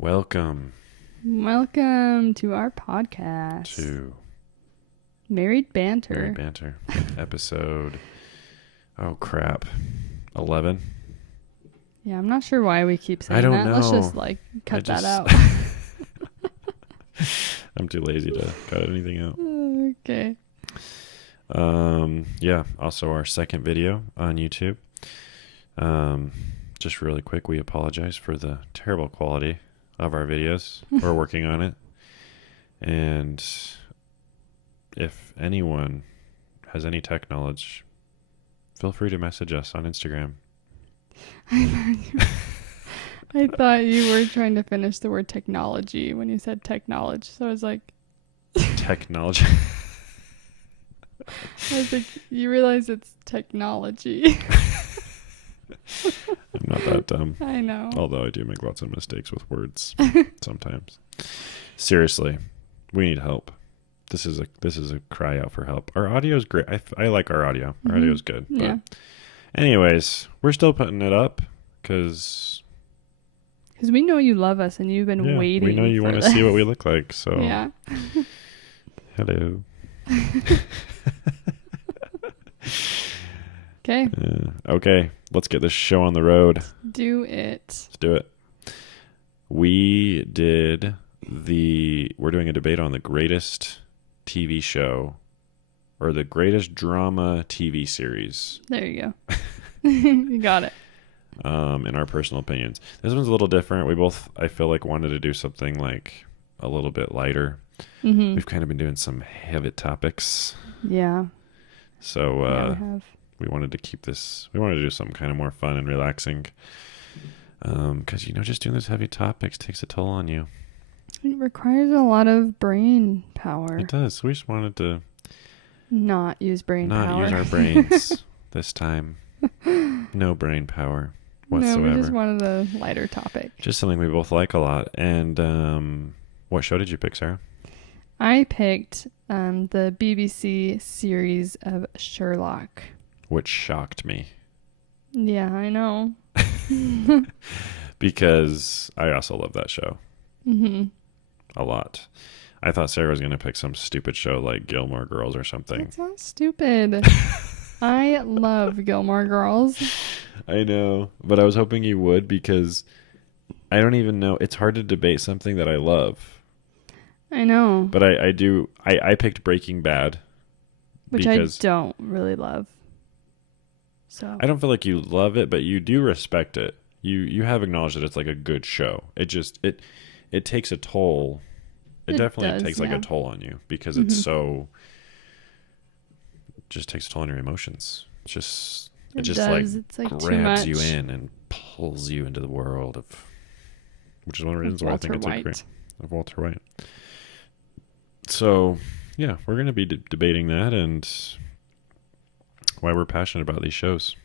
Welcome to our podcast. to Married Banter. Married Banter, episode, oh crap, 11? Yeah, I'm not sure why we keep saying I don't that. know. Let's just cut that out. I'm too lazy to cut anything out. Okay. Yeah, also our second video on YouTube. Just really quick, we apologize for the terrible quality of our videos. We're working on it. And if anyone has any tech knowledge, feel free to message us on Instagram. I thought you were trying to finish the word technology when you said technology. So I was like... Technology. I was like, you realize it's technology. I'm not that dumb. I know. Although I do make lots of mistakes with words sometimes. Seriously, we need help. This is a cry out for help. Our audio is great. I like our audio. Our audio is good. Yeah. But anyways, we're still putting it up because we know you love us and you've been waiting. We know you want to see what we look like. So yeah. Hello. Okay. Okay, let's get this show on the road. Let's do it. Let's do it. We're doing a debate on the greatest TV show or the greatest drama TV series. There you go. You got it. In our personal opinions. This one's a little different. We both, I feel like, wanted to do something like a little bit lighter. Mm-hmm. We've kind of been doing some heavy topics. Yeah. So we have. we wanted to do something kind of more fun and relaxing. Because, just doing those heavy topics takes a toll on you. It requires a lot of brain power. It does. We just wanted to not use brain power. Not use our brains this time. No brain power whatsoever. No, we just wanted a lighter topic. Just something we both like a lot. And what show did you pick, Sarah? I picked the BBC series of Sherlock. Which shocked me. Yeah, I know. Because I also love that show. Mm-hmm. A lot. I thought Sarah was going to pick some stupid show like Gilmore Girls or something. It's not stupid. I love Gilmore Girls. I know, but I was hoping you would because I don't even know. It's hard to debate something that I love. I know. But I do. I picked Breaking Bad. Which I don't really love. So I don't feel like you love it, but you do respect it. You have acknowledged that it's like a good show. It just it takes a toll. It definitely takes like a toll on you because it's so. It just takes a toll on your emotions. It just like grabs you in and pulls you into the world of, which is one of the reasons why I think it's a great of Walter White. So yeah, we're going to be debating that and why we're passionate about these shows.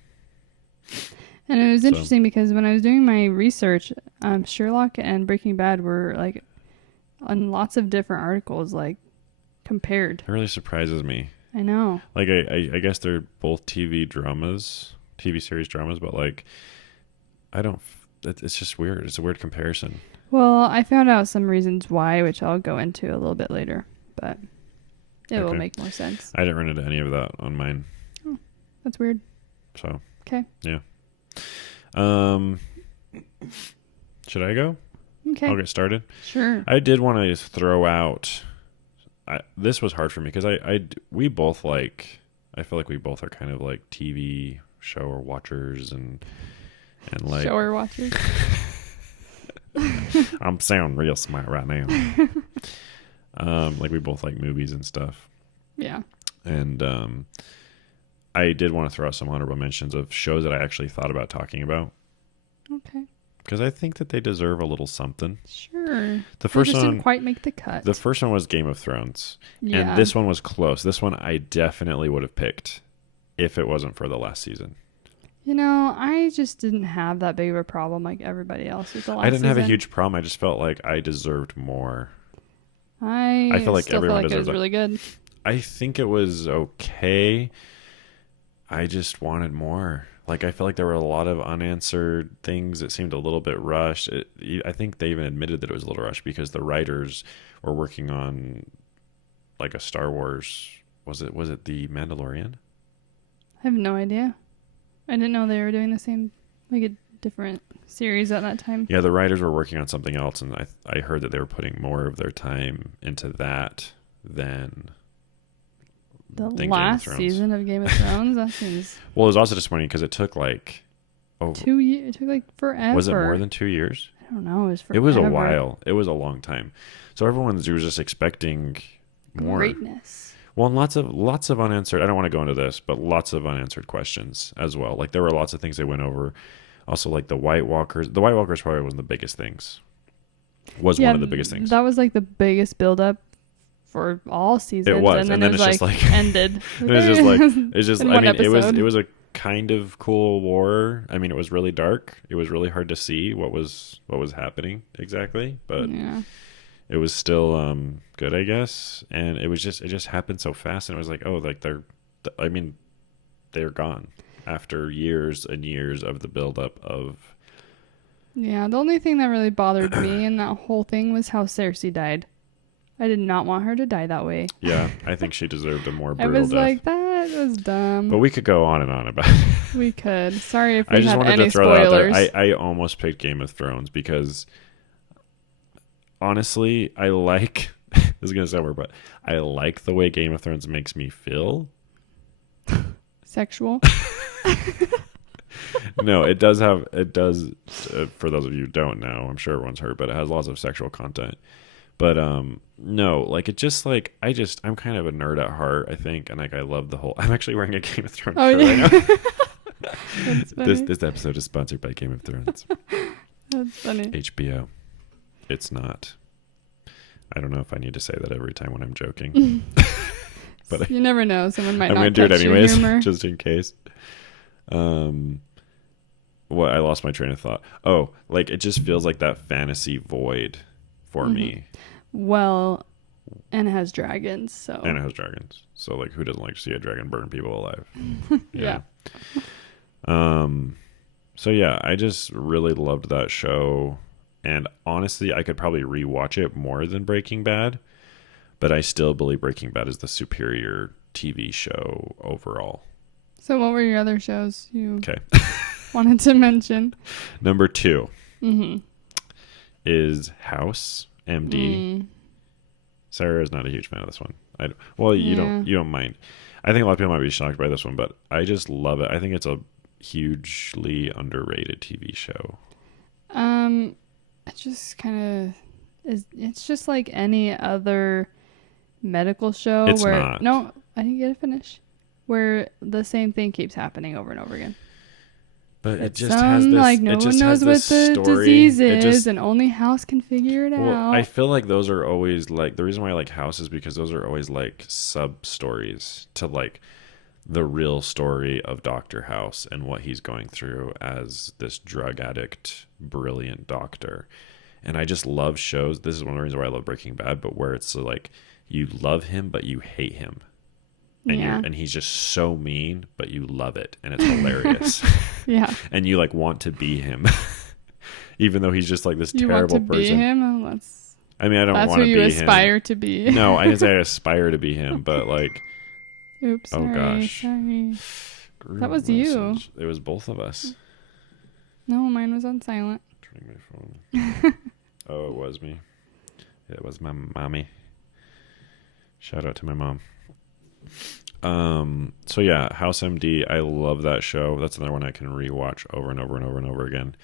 And it was interesting because when I was doing my research, Sherlock and Breaking Bad were like on lots of different articles, like compared. It really surprises me. I know. Like I guess they're both TV series dramas, but like it's just weird. It's a weird comparison. Well, I found out some reasons why, which I'll go into a little bit later, but it will make more sense. I didn't run into any of that on mine. Oh, that's weird. So. Okay. Yeah. Should I go? Okay. I'll get started. Sure. I did want to throw out. This was hard for me because we both like. I feel like we both are kind of like TV show watchers and like shower watchers. I'm sounding real smart right now. Like we both like movies and stuff. Yeah. And I did want to throw out some honorable mentions of shows that I actually thought about talking about. Okay. Because I think that they deserve a little something. Sure. The first one didn't quite make the cut. The first one was Game of Thrones. Yeah. And this one was close. This one I definitely would have picked if it wasn't for the last season. I just didn't have that big of a problem like everybody else with the last season. I didn't have a huge problem. I just felt like I deserved more. I feel like everyone deserves it. It was really good. I think it was okay. I just wanted more. Like, I feel like there were a lot of unanswered things. It seemed a little bit rushed. I think they even admitted that it was a little rushed because the writers were working on like a Star Wars. Was it the Mandalorian? I have no idea. I didn't know they were doing the same, like a different series at that time. Yeah, the writers were working on something else, and I heard that they were putting more of their time into that than the last season of Game of Thrones. That seems. Well, it was also disappointing because it took like 2 years. It took like forever. Was it more than 2 years? I don't know. It was forever. It was a while. It was a long time. So everyone was just expecting more greatness. Well, and lots of unanswered. I don't want to go into this, but lots of unanswered questions as well. Like there were lots of things they went over. Also, like the White Walkers. The White Walkers probably was one of the biggest things. One of the biggest things. That was like the biggest buildup for all seasons. It was, and then it it's like, just like ended. it's just. I mean, episode. it was a kind of cool war. I mean, it was really dark. It was really hard to see what was happening exactly, but yeah. It was still good, I guess. And it just happened so fast, and it was like, oh, like they're gone after years and years of the buildup of. Yeah, the only thing that really bothered me in that whole thing was how Cersei died. I did not want her to die that way. Yeah, I think she deserved a more brutal I was death. like, that was dumb. But we could go on and on about it. We could. Sorry if we I just have wanted any to throw spoilers. that out there. I almost picked Game of Thrones because honestly, I like this is gonna sound weird, but I like the way Game of Thrones makes me feel. Sexual? No, it does for those of you who don't know, I'm sure everyone's heard, but it has lots of sexual content. But no, like it just like I'm kind of a nerd at heart, I think, and like I love the whole. I'm actually wearing a Game of Thrones shirt right now. That's funny. This episode is sponsored by Game of Thrones. That's funny. HBO. It's not. I don't know if I need to say that every time when I'm joking. But you never know. Someone might not I'm gonna do it catch your anyways, humor. just in case. What I lost my train of thought. Oh, like it just feels like that fantasy void for me. Well, and it has dragons, so. And it has dragons. So like who doesn't like to see a dragon burn people alive? Yeah. So yeah, I just really loved that show. And honestly, I could probably rewatch it more than Breaking Bad, but I still believe Breaking Bad is the superior TV show overall. So what were your other shows you Okay. wanted to mention? Number 2 is House MD. Sarah is not a huge fan of this one. You don't mind. I think a lot of people might be shocked by this one, but I just love it. I think it's a hugely underrated TV show. It just kind of is. It's just like any other medical show. It's where not. No, I didn't get to finish. Where the same thing keeps happening over and over again. But it It's just has this. like no it just one knows has what this the story. disease is, and only House can figure it out. I feel like those are always like the reason why I like House is because those are always like sub stories to like the real story of Dr. House and what he's going through as this drug addict, brilliant doctor. And I just love shows. This is one of the reasons why I love Breaking Bad, but where it's like you love him, but you hate him. And and he's just so mean, but you love it. And it's hilarious. Yeah. And you like want to be him. Even though he's just like this you terrible want to person. Be him? Oh, I mean, I don't want to be him. That's who you aspire to be. No, I didn't say I aspire to be him, but like... Oops, sorry, gosh. Sorry. That was you. It was both of us. No, mine was on silent. Turning my phone. Oh, it was me. It was my mommy. Shout out to my mom. So yeah, House MD, I love that show. That's another one I can rewatch over and over and over and over again.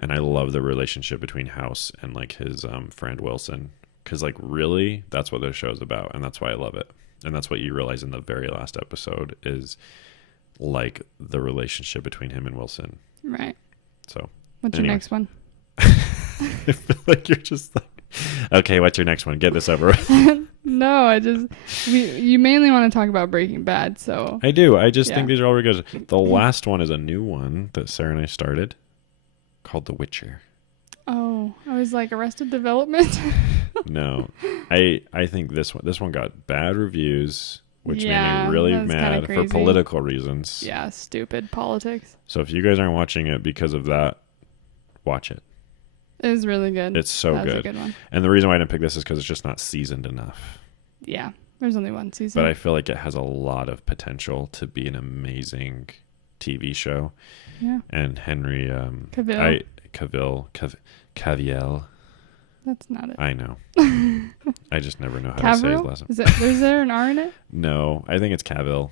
And I love the relationship between House and like his friend Wilson, because like really that's what the show's about, and that's why I love it. And that's what you realize in the very last episode is like the relationship between him and Wilson. Right. So what's your next one? I feel like you're just like, okay, what's your next one? Get this over with. No, you mainly want to talk about Breaking Bad, so. I do. I just think these are all really good. The last one is a new one that Sarah and I started called The Witcher. Oh, I was like Arrested Development. No, I think this one got bad reviews. which made me really mad for political reasons. Yeah, stupid politics. So if you guys aren't watching it because of that, watch it. It was really good. It's so good. A good one. And the reason why I didn't pick this is because it's just not seasoned enough. Yeah, there's only one season. But I feel like it has a lot of potential to be an amazing TV show. Yeah. And Henry Cavill. That's not it. I know. I just never know how to say his last name. Is there an R in it? No, I think it's Cavill.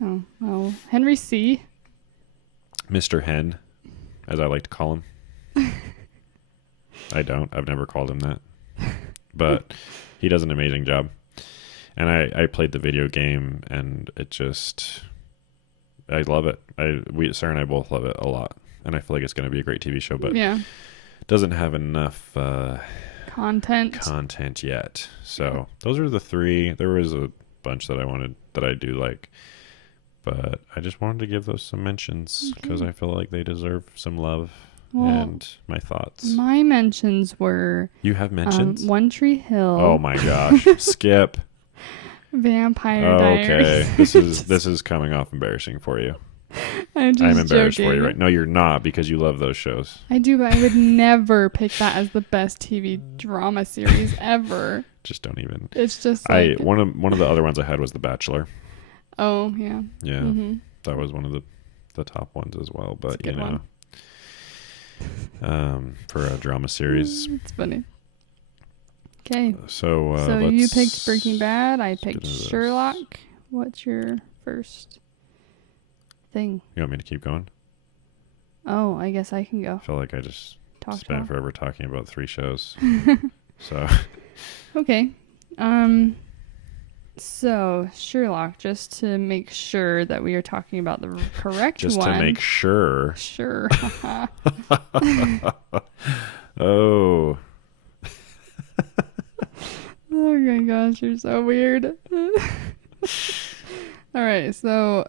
Oh, well, Henry C. Mr. Hen, as I like to call him. I've never called him that. But he does an amazing job. And I played the video game, and it just... I love it. Sarah and I both love it a lot. And I feel like it's going to be a great TV show, but doesn't have enough content yet. So those are the three. There was a bunch that I do like. But I just wanted to give those some mentions because I feel like they deserve some love. And my thoughts. My mentions were... You have mentions? One Tree Hill. Oh my gosh. Skip. Vampire Diaries. Okay. This is coming off embarrassing for you. I'm embarrassed joking. for you, right? No, you're not, because you love those shows. I do, but I would never pick that as the best TV drama series ever. Just don't even. It's just like... one of the other ones I had was The Bachelor. Oh, yeah. Yeah. Mm-hmm. That was one of the top ones as well, but you know. For a drama series. It's funny. Okay. So you picked Breaking Bad. I picked Sherlock. What's your first thing? You want me to keep going? Oh, I guess I can go. I feel like I just spent forever talking about 3 shows. So. Okay. So Sherlock, just to make sure that we are talking about the correct just one. Just to make sure. Sure. Oh. Oh my gosh, you're so weird. All right, so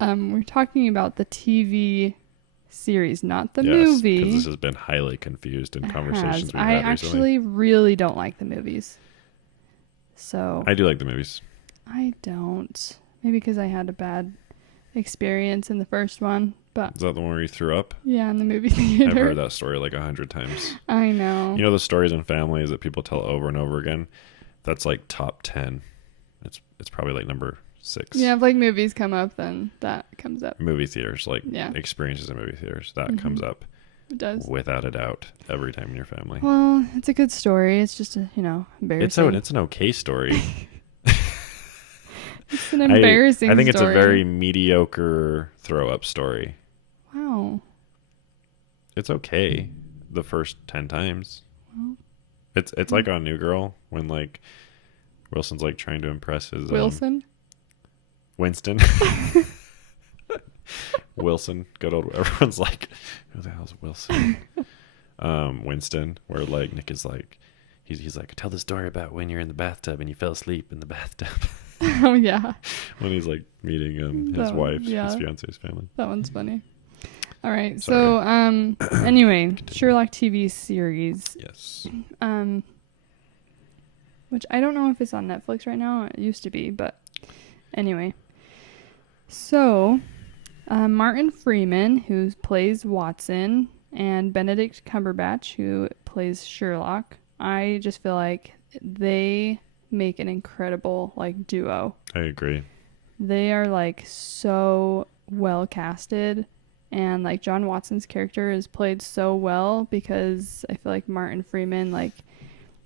we're talking about the TV series, not the movie. Because this has been highly confused in conversations we've had recently. I actually really don't like the movies. So I do like the movies. I don't. Maybe because I had a bad experience in the first one. But is that the one where you threw up? Yeah, in the movie theater. I've heard that story like 100 times. I know. You know the stories in families that people tell over and over again? That's like top 10. It's probably like number 6. Yeah, if like movies come up, then that comes up. Movie theaters, like experiences in movie theaters, that comes up. It does. Without a doubt, every time in your family. Well, it's a good story. It's just embarrassing. It's an okay story. It's an embarrassing story. I think it's a very mediocre throw-up story. Wow. It's okay the first 10 times. Well, it's like on New Girl when like Wilson's like trying to impress his Winston. Wilson, good old. Everyone's like, who the hell's Wilson? Winston, where like Nick is like, he's like, tell the story about when you're in the bathtub and you fell asleep in the bathtub. Oh yeah. When he's like meeting his wife, his fiance's family. That one's funny. All right. Sorry. So anyway, Sherlock TV series. Yes. Which I don't know if it's on Netflix right now. It used to be, but anyway. So, Martin Freeman, who plays Watson, and Benedict Cumberbatch, who plays Sherlock. I just feel like they make an incredible like duo. I agree. They are like so well casted, and like John Watson's character is played so well because I feel like Martin Freeman, like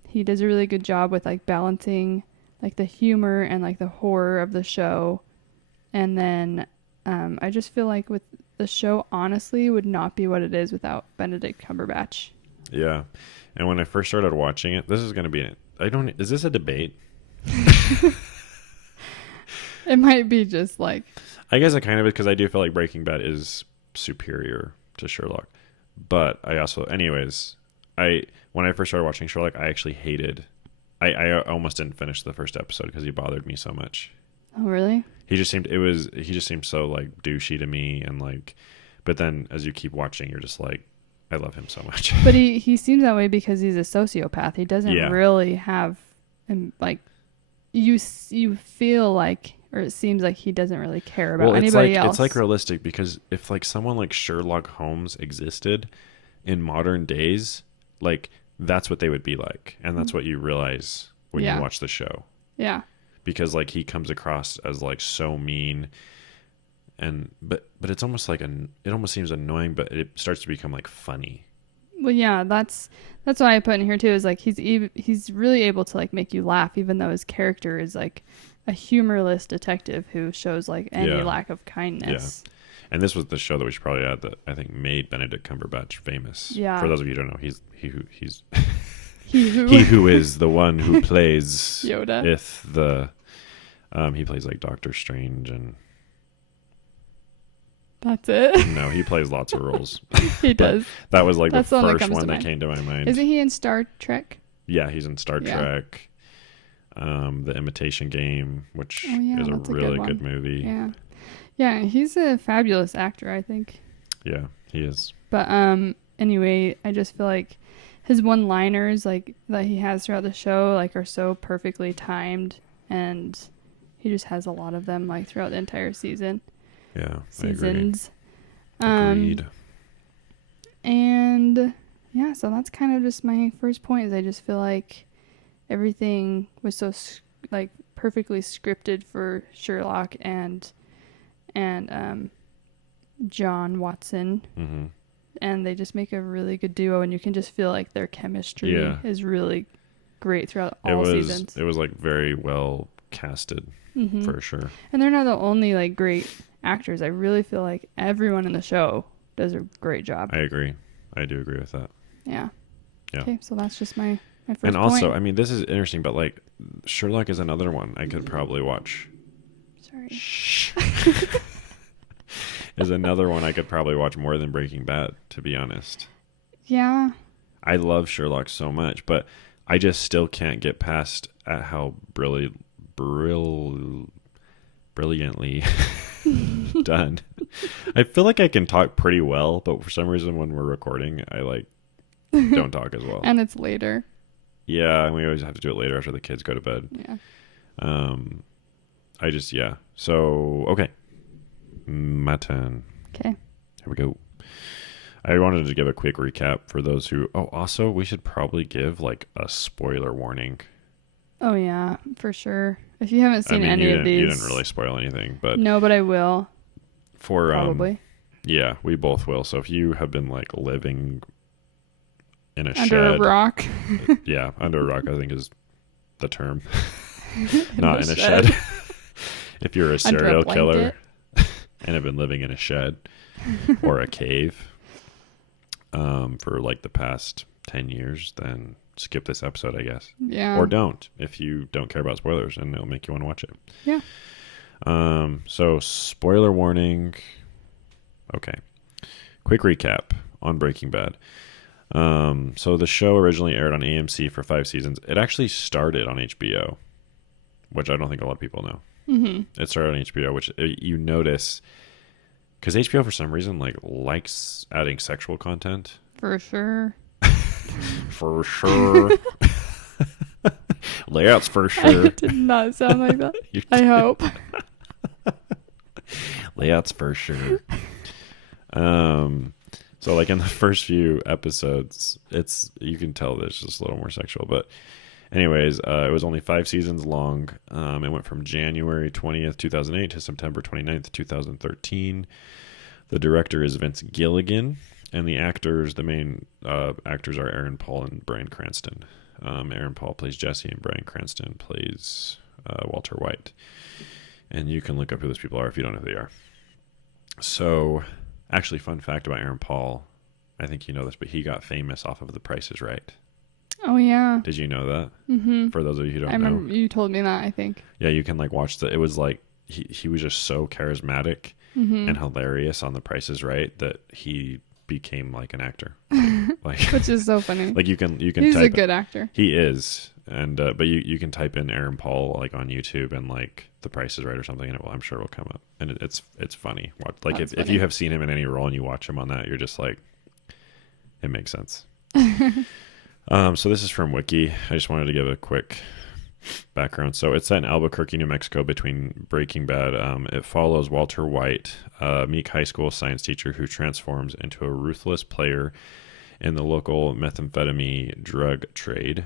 he does a really good job with like balancing like the humor and like the horror of the show. And then I just feel like with the show honestly would not be what it is without Benedict Cumberbatch. Yeah. And when I first started watching it, this is going to be is this a debate? It might be just like... I guess it kind of is because I do feel like Breaking Bad is superior to Sherlock. But I also... Anyways, when I first started watching Sherlock, I actually hated... I almost didn't finish the first episode because he bothered me so much. Oh, really? He just seemed so like douchey to me, and like... But then as you keep watching, you're just like, I love him so much. But he seems that way because he's a sociopath. He doesn't really have... like... You feel like or it seems like he doesn't really care about Well, anybody else. It's like realistic because if like someone like Sherlock Holmes existed in modern days, like that's what they would be like, and that's what you realize when you watch the show. Yeah. Because like he comes across as like so mean, and but it's almost like it almost seems annoying, but it starts to become like funny. Well, yeah, that's what I put in here too. Is like he's really able to like make you laugh, even though his character is like a humorless detective who shows like any lack of kindness. Yeah. And this was the show that we should probably add that I think made Benedict Cumberbatch famous. Yeah. For those of you who don't know, he's he who is the one who plays Yoda. He plays like Doctor Strange and that's it. No, he plays lots of roles. He does. That was like that's the first one that came to my mind. Isn't he in Star Trek? Yeah, he's in Star Trek. The Imitation Game, which is a really good movie. Yeah. Yeah, he's a fabulous actor, I think. Yeah, he is. But anyway, I just feel like his one-liners like that he has throughout the show like are so perfectly timed, and he just has a lot of them like throughout the entire season. Yeah, seasons. Agreed. And yeah, so that's kind of just my first point. Is I just feel like everything was so like perfectly scripted for Sherlock and John Watson. Mm-hmm. And they just make a really good duo, and you can just feel like their chemistry is really great throughout all seasons. It was like very well casted, for sure. And they're not the only like great actors. I really feel like everyone in the show does a great job. I agree. I do agree with that. Yeah. Yeah. Okay, so that's just my first And also, point. I mean, this is interesting, but like Sherlock is another one I could probably watch. Sorry. Shh. Is another one I could probably watch more than Breaking Bad, to be honest. Yeah. I love Sherlock so much, but I just still can't get past at how brilliantly done. I feel like I can talk pretty well, but for some reason when we're recording, I like don't talk as well. And it's later. Yeah, and we always have to do it later after the kids go to bed. Yeah. So, okay. My turn. Okay. Here we go. I wanted to give a quick recap for those who... Oh, also, we should probably give, like, a spoiler warning. Oh, yeah, for sure. If you haven't seen any of these... You didn't really spoil anything, but... No, but I will. Probably. Yeah, we both will. So if you have been, like, living in a shed... Under a rock. Yeah, under a rock, I think is the term. Not in a shed. If you're a serial killer and have been living in a shed or a cave for like the past 10 years, then skip this episode, I guess. Yeah. Or don't if you don't care about spoilers, and it'll make you want to watch it. Yeah. So spoiler warning. Okay. Quick recap on Breaking Bad. So the show originally aired on AMC for 5 seasons. It actually started on HBO, which I don't think a lot of people know. Mm-hmm. It started on HBO, which you notice because HBO for some reason likes adding sexual content. For sure. For sure. Layouts for sure. It did not sound like that. I hope. Layouts for sure. So like in the first few episodes, you can tell that it's just a little more sexual, but anyways, it was only 5 seasons long. It went from January 20th, 2008 to September 29th, 2013. The director is Vince Gilligan, and the main actors are Aaron Paul and Bryan Cranston. Aaron Paul plays Jesse, and Bryan Cranston plays Walter White. And you can look up who those people are if you don't know who they are. So, actually, fun fact about Aaron Paul, I think you know this, but he got famous off of The Price is Right. Oh, yeah. Did you know that? Mm-hmm. For those of you who don't know. I remember you told me that, I think. Yeah, you can watch it was like, he was just so charismatic and hilarious on The Price is Right that he became like an actor. Which is so funny. Like you can He's a good actor. He is. And but you can type in Aaron Paul like on YouTube and like The Price is Right or something, and I'm sure it'll come up. And it's funny. Like if you have seen him in any role and you watch him on that, you're just like, it makes sense. So this is from Wiki. I just wanted to give a quick background. So it's set in Albuquerque, New Mexico, between Breaking Bad. It follows Walter White, a meek high school science teacher who transforms into a ruthless player in the local methamphetamine drug trade,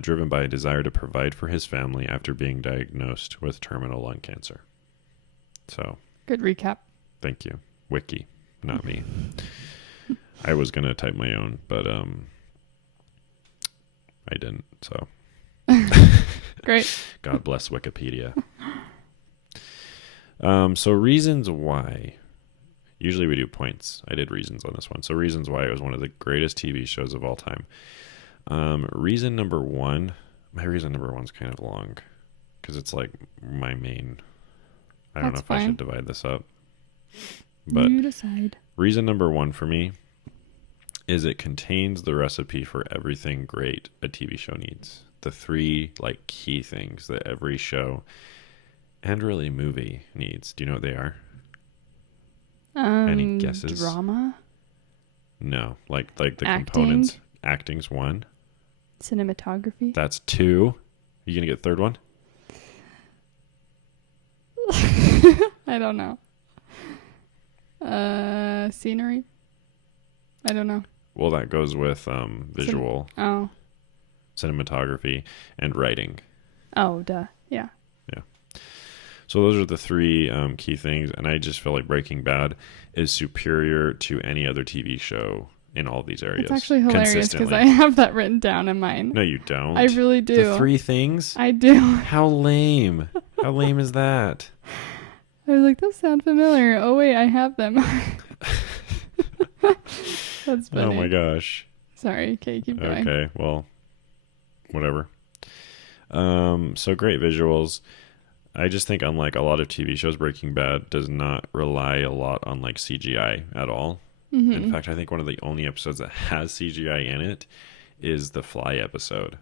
driven by a desire to provide for his family after being diagnosed with terminal lung cancer. So, good recap. Thank you. Wiki, not me. I was going to type my own, but I didn't, so. Great. God bless Wikipedia. So reasons why. Usually we do points. I did reasons on this one. So reasons why it was one of the greatest TV shows of all time. Reason number one. My reason number one's kind of long because it's like my main. I don't know if I should divide this up. But you decide. Reason number one for me is it contains the recipe for everything great a TV show needs. The three like key things that every show and really movie needs. Do you know what they are? Any guesses? Drama? No, like the Acting? components. Acting's one. Cinematography? That's two. You gonna get a third one? I don't know. Scenery? I don't know. Well, that goes with visual, cinematography, and writing. Oh, duh. Yeah. Yeah. So those are the three key things, and I just feel like Breaking Bad is superior to any other TV show in all these areas. It's actually hilarious because I have that written down in mine. No, you don't. I really do. The three things? I do. How lame. How lame is that? I was like, those sound familiar. Oh, wait, I have them. That's funny. Oh, my gosh. Sorry. Okay, keep going. Okay, well, whatever. So great visuals. I just think unlike a lot of TV shows, Breaking Bad does not rely a lot on like CGI at all. Mm-hmm. In fact, I think one of the only episodes that has CGI in it is the fly episode.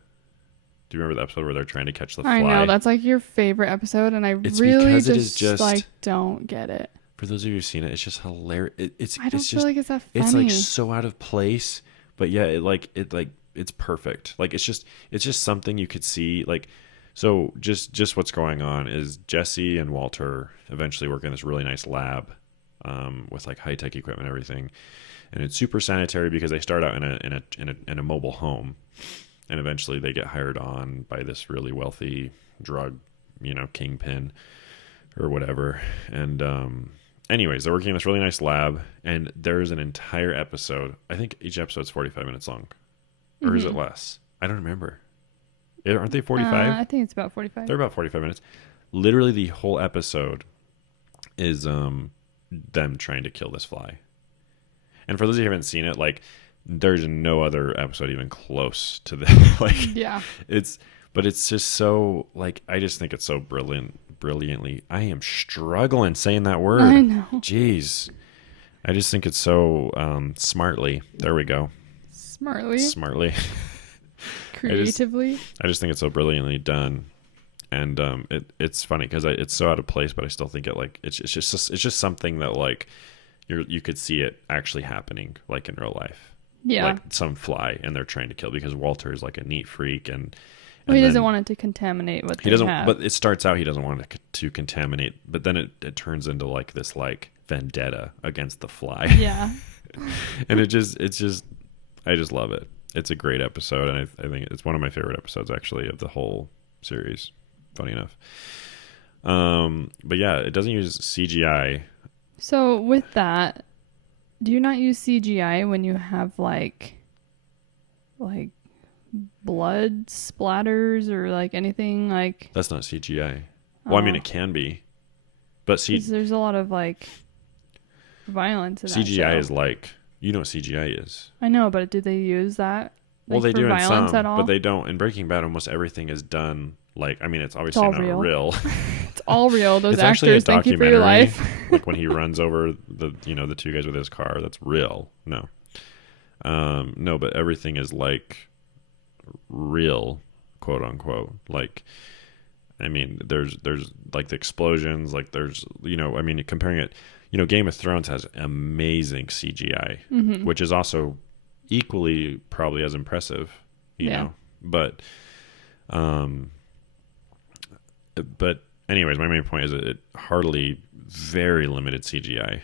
Do you remember the episode where they're trying to catch the fly? I know, that's like your favorite episode, and it's really just like don't get it. For those of you who've seen it, it's just hilarious. I don't feel like it's that funny. It's like so out of place, but yeah, it's perfect. Like it's just something you could see. Like, so just what's going on is Jesse and Walter eventually work in this really nice lab, with like high tech equipment and everything, and it's super sanitary because they start out in a mobile home. And eventually they get hired on by this really wealthy drug, kingpin or whatever. And anyways, they're working in this really nice lab. And there's an entire episode. I think each episode's 45 minutes long. Or is it less? I don't remember. Aren't they 45? I think it's about 45. They're about 45 minutes. Literally the whole episode is them trying to kill this fly. And for those of you who haven't seen it, like, there's no other episode even close to this. Like, yeah, it's just so, like, I just think it's so brilliantly. I am struggling saying that word. I know. Jeez. I just think it's so smartly. There we go. Smartly. Creatively. I just think it's so brilliantly done. And it's funny because it's so out of place, but I still think it's just something that like you could see it actually happening like in real life. Yeah. Like some fly and they're trying to kill because Walter is like a neat freak and he doesn't want it to contaminate what they have. But it starts out he doesn't want it to contaminate, but then it turns into like this like vendetta against the fly. Yeah. And it's just I just love it. It's a great episode, and I think it's one of my favorite episodes actually of the whole series. Funny enough. But yeah, it doesn't use CGI. So with that, do you not use CGI when you have like blood splatters or like anything like? That's not CGI. Well, I mean it can be, but there's a lot of like violence in that CGI show. is like, you know what CGI is. I know, but do they use that? Well, they do in some, at all? but they don't. In Breaking Bad, almost everything is done like, I mean, it's obviously not real. It's all real. Those it's actors, thank you for your life. Like when he runs over the two guys with his car, that's real. No, but everything is like real, quote unquote. Like, I mean, there's like the explosions, like there's, I mean, comparing it, Game of Thrones has amazing CGI, which is also equally probably as impressive, you know, but, but anyways, my main point is that it hardly very limited CGI.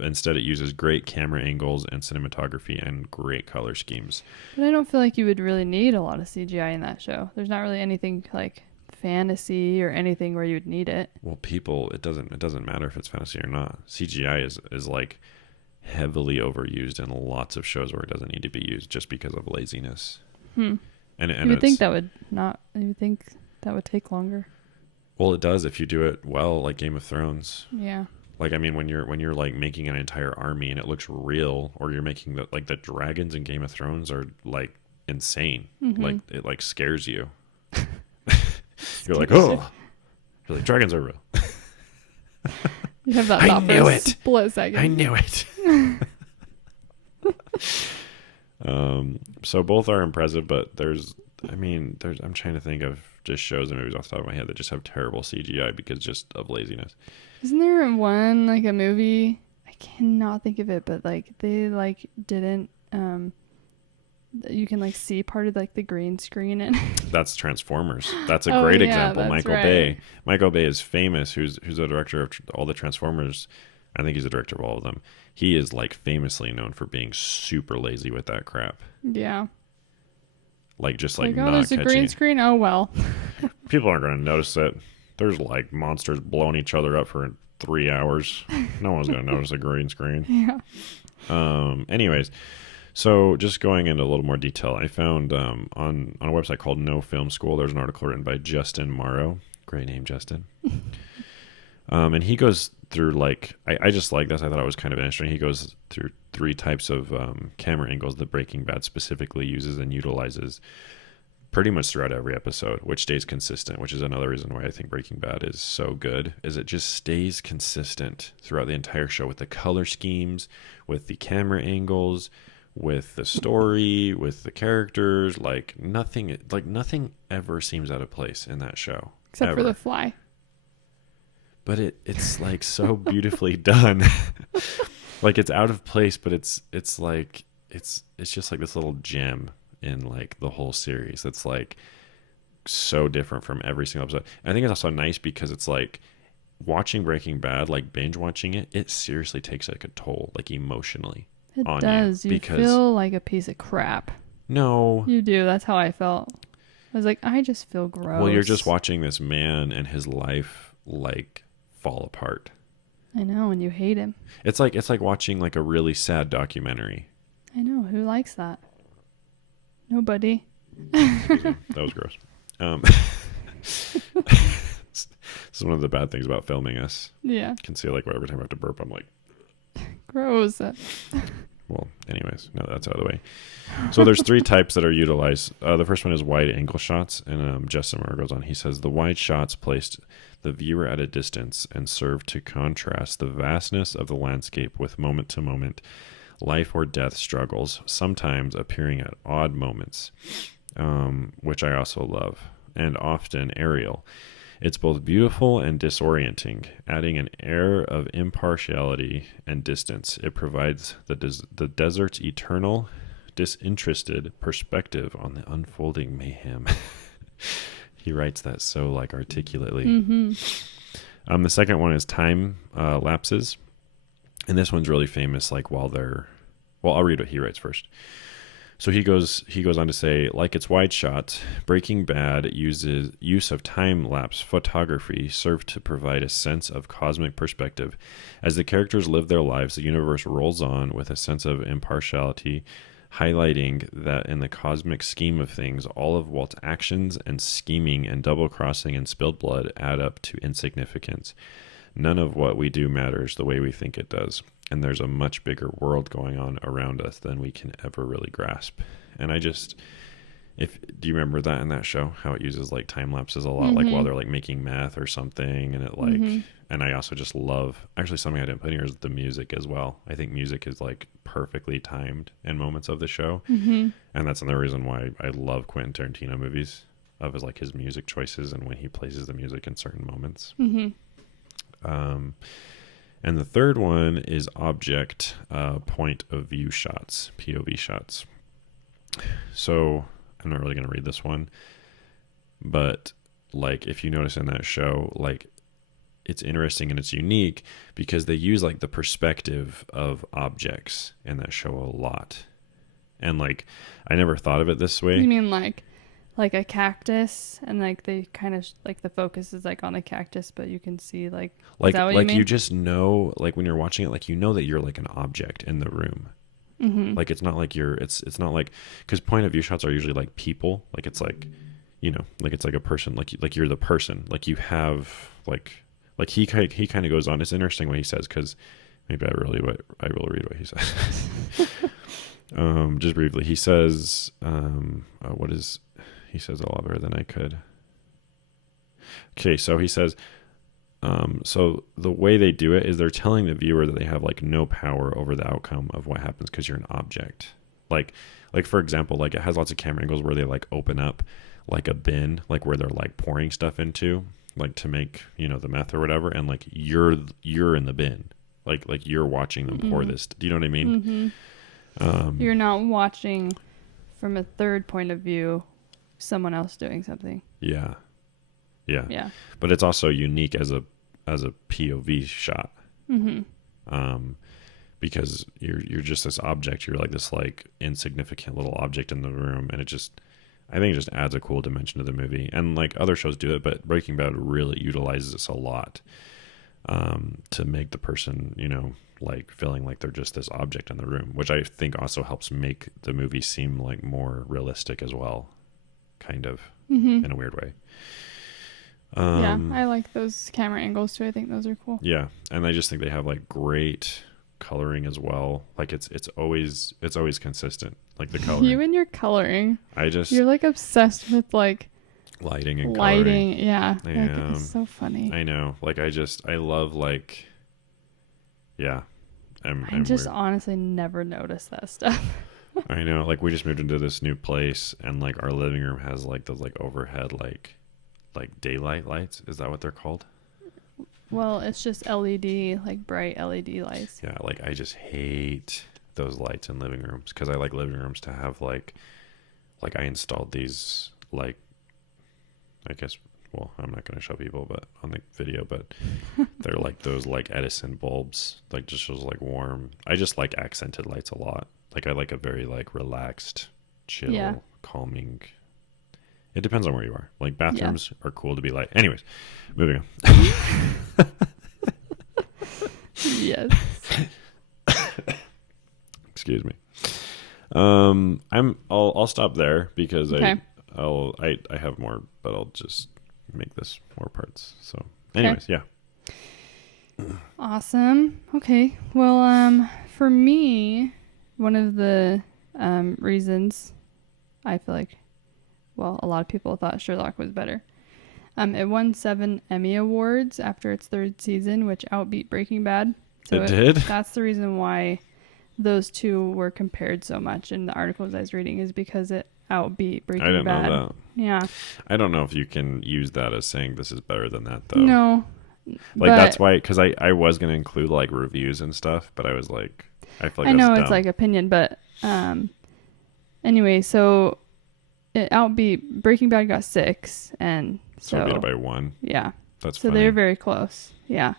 Instead, it uses great camera angles and cinematography and great color schemes. But I don't feel like you would really need a lot of CGI in that show. There's not really anything like fantasy or anything where you would need it. Well, it doesn't matter if it's fantasy or not. CGI is like heavily overused in lots of shows where it doesn't need to be used just because of laziness. And you would think that would take longer. Well, it does if you do it well, like Game of Thrones. Yeah. Like, I mean, when you're like making an entire army and it looks real, or you're making the dragons in Game of Thrones are like insane. Like it like scares you. You're like, oh, you're like, dragons are real. You have that thought for a split second. I knew it. So both are impressive, but I'm trying to think of just shows and movies off the top of my head that just have terrible CGI because just of laziness. Isn't there one, like a movie, I cannot think of it, but like they like didn't, you can like see part of like the green screen in That's Transformers. That's a great example. Michael Bay. Michael Bay is famous, who's the director of all the Transformers. I think he's the director of all of them. He is like famously known for being super lazy with that crap. Yeah. Like just like oh, not there's catching. a green screen? Oh well. People aren't going to notice it. There's like monsters blowing each other up for 3 hours. No one's going to notice a green screen. Yeah. Anyways, so just going into a little more detail, I found on a website called No Film School, there's an article written by Justin Morrow. Great name, Justin. And he goes through like, I just like this. I thought it was kind of interesting. He goes through 3 types of camera angles that Breaking Bad specifically uses and utilizes pretty much throughout every episode, which stays consistent, which is another reason why I think Breaking Bad is so good, is it just stays consistent throughout the entire show with the color schemes, with the camera angles, with the story, with the characters. Like nothing ever seems out of place in that show. Except for the fly. But it's like so beautifully done. Like it's out of place, but it's just like this little gem in like the whole series that's like so different from every single episode. And I think it's also nice because it's like watching Breaking Bad, like binge watching it seriously takes like a toll, like emotionally. It does. You feel like a piece of crap. No. You do. That's how I felt. I was like, I just feel gross. Well, you're just watching this man and his life like fall apart. I know, and you hate him. It's like watching like a really sad documentary. I know. Who likes that? Nobody. That was gross. This is one of the bad things about filming us. Yeah. You can see like every time I have to burp, I'm like, gross. Well, anyways, no, that's out of the way. So there's 3 types that are utilized. The first one is wide angle shots, and Justin Moore goes on. He says the wide shots placed the viewer at a distance and serve to contrast the vastness of the landscape with moment-to-moment life or death struggles, sometimes appearing at odd moments, which I also love, and often aerial. It's both beautiful and disorienting, adding an air of impartiality and distance. It provides the desert's eternal, disinterested perspective on the unfolding mayhem. He writes that so like articulately. Mm-hmm. The second one is time lapses, and this one's really famous. Like I'll read what he writes first. So he goes on to say, like its wide shots, Breaking Bad use of time-lapse photography served to provide a sense of cosmic perspective. As the characters live their lives, the universe rolls on with a sense of impartiality, highlighting that in the cosmic scheme of things, all of Walt's actions and scheming and double-crossing and spilled blood add up to insignificance. None of what we do matters the way we think it does. And there's a much bigger world going on around us than we can ever really grasp. And do you remember that in that show, how it uses like time lapses a lot, like while they're like making meth or something, and it like, and I also just love, actually something I didn't put in here is the music as well. I think music is like perfectly timed in moments of the show. And that's another reason why I love Quentin Tarantino movies, of his like his music choices and when he places the music in certain moments. And the third one is object point of view shots, POV shots. So I'm not really going to read this one, but like if you notice in that show, like it's interesting and it's unique because they use like the perspective of objects in that show a lot. And like I never thought of it this way. You mean like a cactus, and like they kind of like the focus is like on the cactus, but you can see like is that what like you mean? you just know, like when you're watching it, like you know that you're like an object in the room. Mm-hmm. Like it's not like it's not like, because point of view shots are usually like people, like it's like, you know, like it's like a person, like you're the person, like you have like he kind of goes on. It's interesting what he says, because maybe I will read what he says. Just briefly, he says, he says a lot better than I could. Okay, so he says, so the way they do it is they're telling the viewer that they have like no power over the outcome of what happens because you're an object. Like for example, like it has lots of camera angles where they like open up like a bin, like where they're like pouring stuff into, like to make, you know, the meth or whatever, and like you're in the bin, like you're watching them pour this. Do you know what I mean? Mm-hmm. You're not watching from a third point of view, someone else doing something. Yeah. Yeah. But it's also unique as a POV shot. Mm-hmm. Because you're just this object. You're like this like insignificant little object in the room, and I think it just adds a cool dimension to the movie. And like other shows do it, but Breaking Bad really utilizes this a lot, to make the person, you know, like feeling like they're just this object in the room, which I think also helps make the movie seem like more realistic as well, kind of, in a weird way. Yeah, I like those camera angles too. I think those are cool. Yeah, and I just think they have like great coloring as well. Like it's always consistent. Like the coloring. You and your coloring. You're like obsessed with like lighting and coloring. Yeah, like, it's so funny. I know. Like I love like. Yeah, I just weird. Honestly never noticed that stuff. I know. Like we just moved into this new place, and like our living room has like those like overhead like daylight lights. Is that what they're called? Well, it's just LED, like bright LED lights. Yeah, like I just hate those lights in living rooms, because I like living rooms to have like I installed these like, I guess, well, I'm not going to show people but on the video, but they're like those like Edison bulbs, like just shows like warm. I just like accented lights a lot. Like I like a very like relaxed, chill, calming. It depends on where you are. Like bathrooms are cool to be light. Anyways, moving on. Yes. Excuse me. I'll stop there because I have more, but I'll just make this more parts. So anyways, yeah. Awesome. Okay. Well, for me, one of the reasons I feel like, well, a lot of people thought Sherlock was better. It won 7 Emmy Awards after its 3rd season, which outbeat Breaking Bad. So it did? That's the reason why those two were compared so much in the articles I was reading, is because it outbeat Breaking Bad. I didn't know that. Yeah. I don't know if you can use that as saying this is better than that, though. No. Like, that's why, because I was going to include, like, reviews and stuff, but I was like, I feel like I know that's it's dumb. like opinion, but anyway, so it outbeat Breaking Bad, got 6, and so beat it by 1. Yeah. That's so funny. They're very close. Yeah.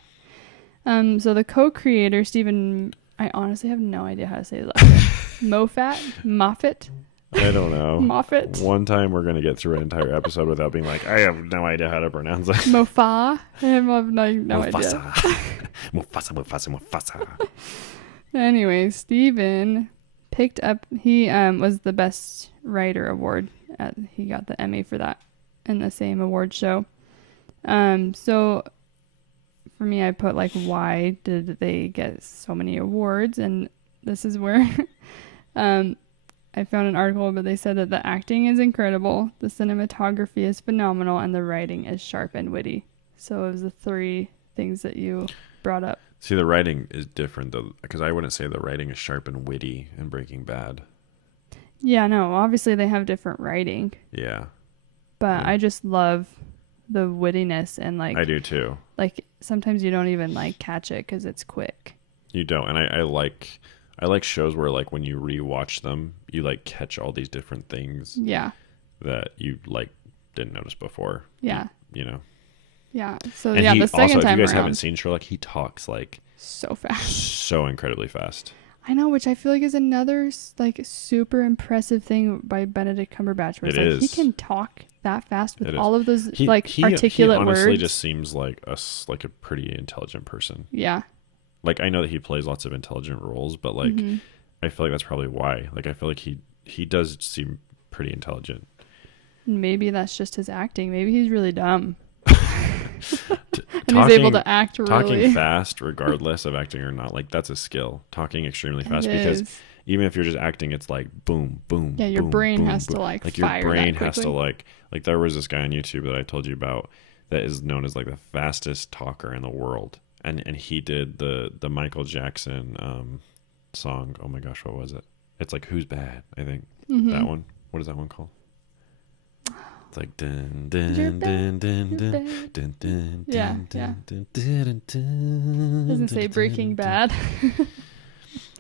So the co-creator, Stephen, I honestly have no idea how to say his last name. Moffat? I don't know. Moffat? One time we're going to get through an entire episode without being like, I have no idea how to pronounce it. Moffat? I have no Mufasa. idea. Mufasa. Anyway, Stephen picked up, he was the Best Writer Award. He got the Emmy for that in the same award show. So for me, I put like, why did they get so many awards? And this is where I found an article, but they said that the acting is incredible, the cinematography is phenomenal, and the writing is sharp and witty. So it was the 3 things that you brought up. See, the writing is different, though, because I wouldn't say the writing is sharp and witty in Breaking Bad. Yeah, no, obviously they have different writing. Yeah. But I just love the wittiness, and like, I do too. Like sometimes you don't even like catch it because it's quick. You don't, and I like shows where like when you rewatch them, you like catch all these different things. Yeah. That you like didn't notice before. Yeah. you know. Yeah. So And yeah, he the second also, if time you guys around, haven't seen Sherlock, he talks like so fast. so incredibly fast. I know, which I feel like is another like super impressive thing by Benedict Cumberbatch, where it's It like he is. can talk that fast with It is. all of those He like he articulate honestly words. just seems like like a pretty intelligent person. Yeah. Like I know that he plays lots of intelligent roles, but like I feel like that's probably why. Like I feel like he does seem pretty intelligent. Maybe that's just his acting. Maybe he's really dumb. And Talking, he's able to act really talking fast, regardless of acting or not. Like that's a skill. Talking extremely fast because even if you're just acting, it's like boom, boom. Yeah, your boom, brain boom, has boom. to like your fire brain that has to quickly. like there was this guy on YouTube that I told you about that is known as like the fastest talker in the world, and he did the Michael Jackson song. Oh my gosh, what was it? It's like Who's Bad? I think that one. What is that one called? It's like dun dun dun dun dun dun dun. Yeah, yeah. Doesn't say Breaking Bad.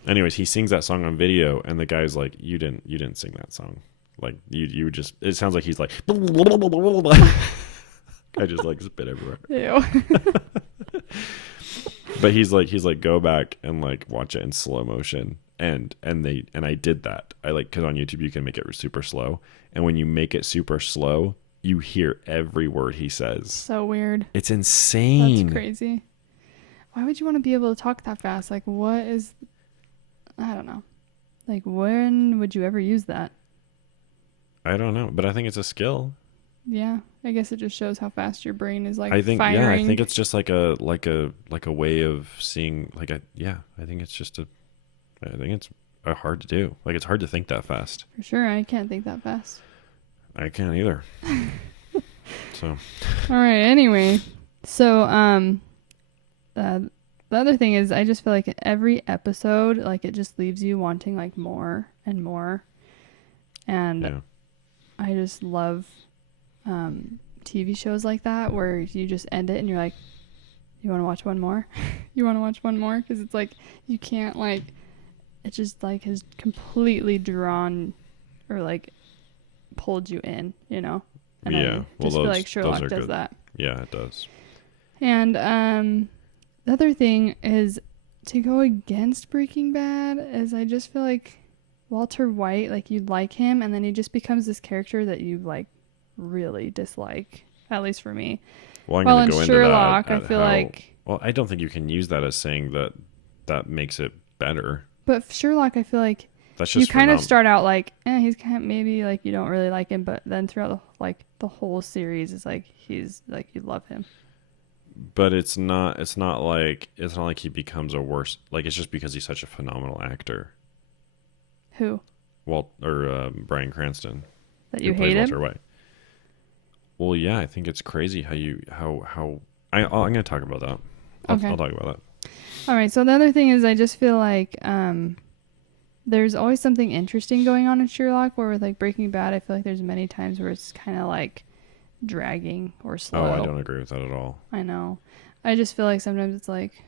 Anyways, he sings that song on video, and the guy's like, "You didn't sing that song. Like you just. It sounds like he's like." I just like spit everywhere. Ew. But he's like, go back and like watch it in slow motion, and I did that. I like because on YouTube you can make it super slow, and when you make it super slow, you hear every word he says. So weird. It's insane. That's crazy. Why would you want to be able to talk that fast? Like, what is? I don't know. Like, when would you ever use that? I don't know, but I think it's a skill. Yeah, I guess it just shows how fast your brain is like I think firing. yeah, I think it's just like a way of seeing I think it's just I think it's hard to do. Like it's hard to think that fast. For sure, I can't think that fast. I can't either. So. All right. Anyway, so the other thing is, I just feel like every episode, like it just leaves you wanting like more and more, and yeah. I just love TV shows like that where you just end it and you're like, you want to watch one more? You want to watch one more? Because it's like you can't like, it just like has completely drawn or like pulled you in, you know? And yeah. I just feel like Sherlock does good. that. Yeah, it does. And the other thing is to go against Breaking Bad is I just feel like Walter White, like you like him and then he just becomes this character that you like really dislike, at least for me. Well, I'm going to go into Sherlock, that. I feel like. Well, I don't think you can use that as saying that makes it better. But Sherlock, I feel like that's just you kind of start out like, he's kind of maybe like you don't really like him, but then throughout the whole series, it's like he's like you love him. But it's not like he becomes a worse, like it's just because he's such a phenomenal actor. Who? Bryan Cranston. That you hate him? Walter White. Well, yeah, I think it's crazy how I'm going to talk about that. I'll talk about that. All right. So the other thing is, I just feel like there's always something interesting going on in Sherlock. Where with like Breaking Bad, I feel like there's many times where it's kind of like dragging or slow. Oh, I don't agree with that at all. I know. I just feel like sometimes it's like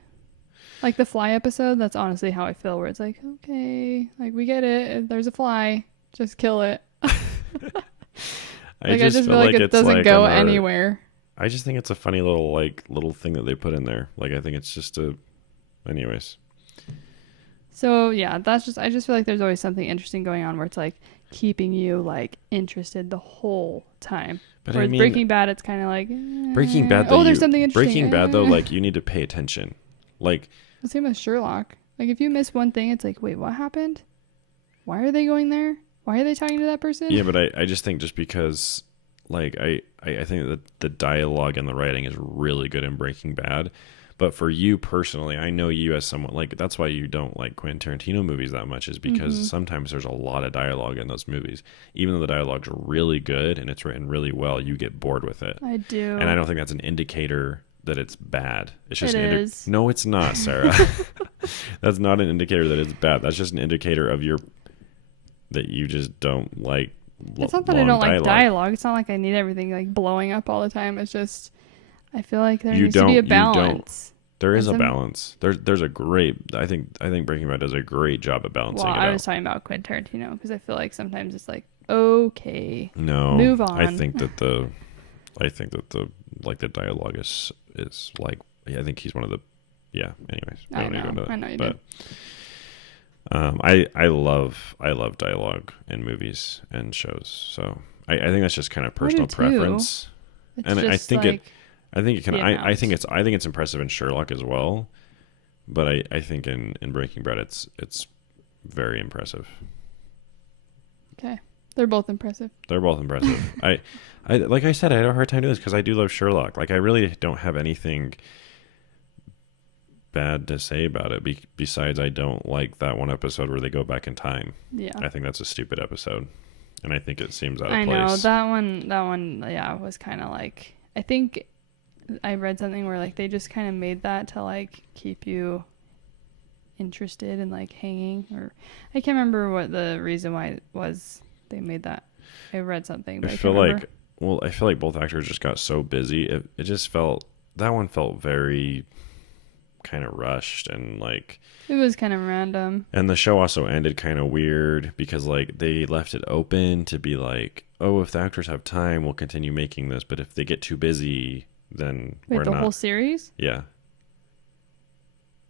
the fly episode. That's honestly how I feel. Where it's like, okay, like we get it. If there's a fly, just kill it. I just feel like it doesn't go anywhere. I just think it's a funny little thing that they put in there. Like I think it's just anyways. So yeah, I just feel like there's always something interesting going on where it's like keeping you like interested the whole time. But whereas Breaking Bad, it's kind of like Breaking Bad. Though, there's something interesting. Breaking Bad though, like you need to pay attention. Like the same as Sherlock. Like if you miss one thing, it's like, wait, what happened? Why are they going there? Why are they talking to that person? Yeah, but I just think just because like I think that the dialogue and the writing is really good in Breaking Bad. But for you personally, I know you as someone like that's why you don't like Quentin Tarantino movies that much is because sometimes there's a lot of dialogue in those movies. Even though the dialogue's really good and it's written really well, you get bored with it. I do. And I don't think that's an indicator that it's bad. It's just is. No, it's not, Sarah. That's not an indicator that it's bad. That's just an indicator of that you just don't like it's not that I don't like dialogue. It's not like I need everything like blowing up all the time. It's just I feel like there needs to be a balance. There is a balance. There's a great. I think Breaking Bad does a great job of balancing it out. I was talking about Quentin Tarantino because I feel like sometimes it's like okay, no, move on. I think that I think that the dialogue is like, I think he's one of the, yeah. Anyways, I know you did. I love dialogue in movies and shows. So I think that's just kind of personal preference. And I think like it can. I think it's impressive in Sherlock as well. But I think in Breaking Bad it's very impressive. Okay. They're both impressive. I like I said, I had a hard time doing this because I do love Sherlock. Like I really don't have anything bad to say about it besides I don't like that one episode where they go back in time. Yeah. I think that's a stupid episode. And I think it seems out of place. I know. That one yeah, was kind of like, I think I read something where like they just kind of made that to like keep you interested and like hanging, or I can't remember what the reason why it was they made that. I read something, but I feel like both actors just got so busy. It just felt, that one felt very kind of rushed and like it was kind of random. And the show also ended kind of weird because like they left it open to be like, oh, if the actors have time, we'll continue making this, but if they get too busy, then we're not. The whole series? Yeah.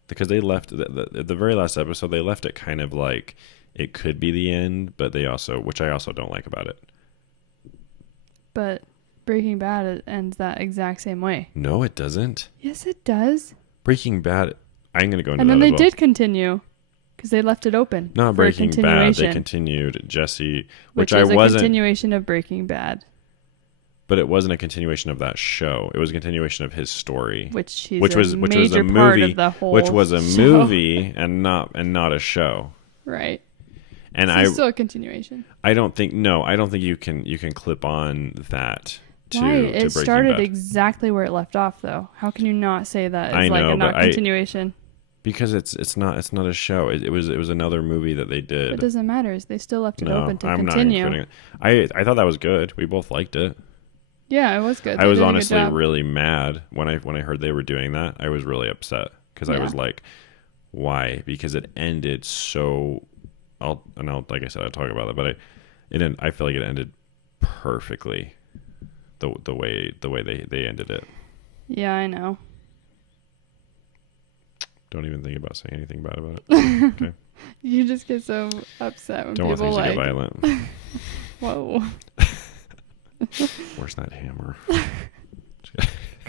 Because they left the very last episode, they left it kind of like it could be the end, but they also, which I also don't like about it. But Breaking Bad ends that exact same way. No, it doesn't. Yes, it does. Breaking Bad, I'm going to go into that. And then they did continue because they left it open. Not Breaking Bad, they continued Jesse, which I wasn't. A continuation of Breaking Bad. But it wasn't a continuation of that show. It was a continuation of his story, which was a movie, part of the whole which was a show. Movie and not a show. Right. And so it's still a continuation. I don't think you can clip on that to Why? It Breaking started Bad. Exactly where it left off, though. How can you not say that it's like a not continuation? Because it's not a show. It was another movie that they did. It doesn't matter. They still left it open to continue. Not including it. I thought that was good. We both liked it. Yeah, it was good. I was honestly really mad when I heard they were doing that. I was really upset because I was like, why? Because it ended so. I'll like I said, I'll talk about it, but I feel like it ended perfectly. The way they ended it. Yeah, I know. Don't even think about saying anything bad about it. Okay. You just get so upset when don't people want things to get violent. Whoa. Where's that hammer?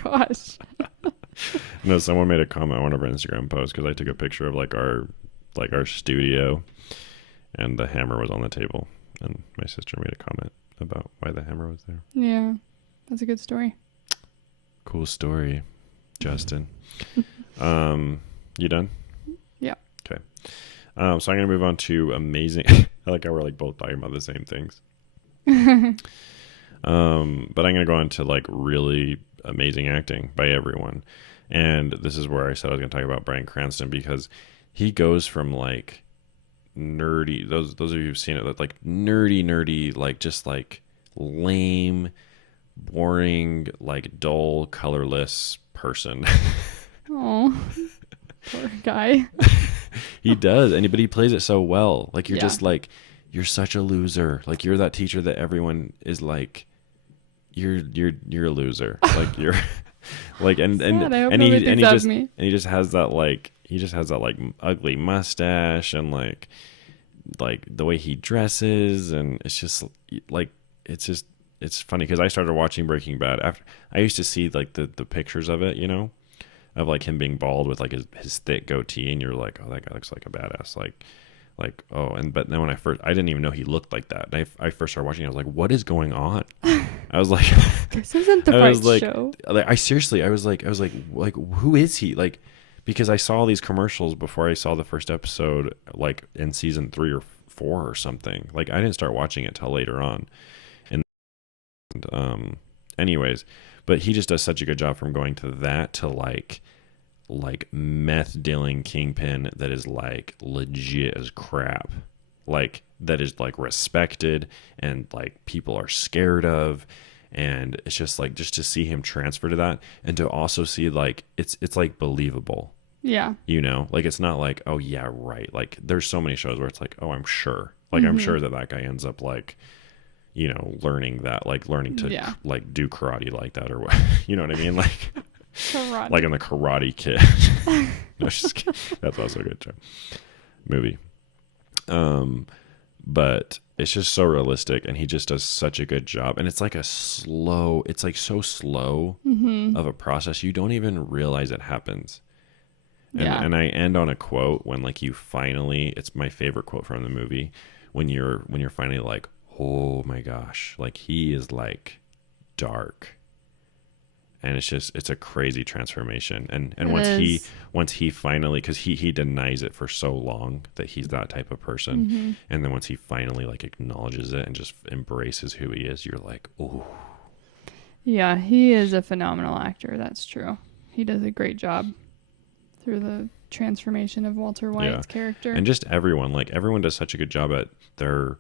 Gosh. No, someone made a comment on one of our Instagram posts because I took a picture of our studio, and the hammer was on the table, and my sister made a comment about why the hammer was there. Yeah, that's a good story. Cool story, Justin. You done? Yeah. Okay. So I'm gonna move on to amazing. I like how we're like both talking about the same things. But I'm going to go on to like really amazing acting by everyone. And this is where I said I was going to talk about Bryan Cranston because he goes from like nerdy, those of you who've seen it, like nerdy, like just like lame, boring, like dull, colorless person. Oh, poor guy. He does. But he plays it so well. Like you're just like, you're such a loser. Like you're that teacher that everyone is like, you're a loser. Like you're like and he just has that like ugly mustache and like the way he dresses, and it's just like it's funny because I started watching Breaking Bad after I used to see like the pictures of it, you know, of like him being bald with like his thick goatee, and you're like, oh, that guy looks like a badass, but then when I didn't even know he looked like that. And I first started watching it, I was like, what is going on? I was like, this isn't the right show. I was like, who is he? Like, because I saw these commercials before I saw the first episode, like in season 3 or 4 or something. Like I didn't start watching it till later on. And anyways, but he just does such a good job from going to that to like meth dealing kingpin that is like legit as crap, like that is like respected and like people are scared of, and it's just like just to see him transfer to that and to also see like it's like believable. Yeah, you know, like it's not like, oh yeah, right, like there's so many shows where it's like, oh, I'm sure, like I'm sure that guy ends up like, you know, learning to Yeah. like do karate like that or what, you know what I mean? Like, Karate. like in the Karate Kid. No, just kidding. That's also a good show. Movie. But it's just so realistic, and he just does such a good job. And it's like it's like so slow of a process. You don't even realize it happens. And I end on a quote when like you finally, it's my favorite quote from the movie, when you're finally like, oh my gosh, like he is like dark. And it's a crazy transformation. And once he finally, because he denies it for so long that he's that type of person. And then once he finally like acknowledges it and just embraces who he is, you're like, oh. Yeah, he is a phenomenal actor. That's true. He does a great job through the transformation of Walter White's character. And just everyone does such a good job at their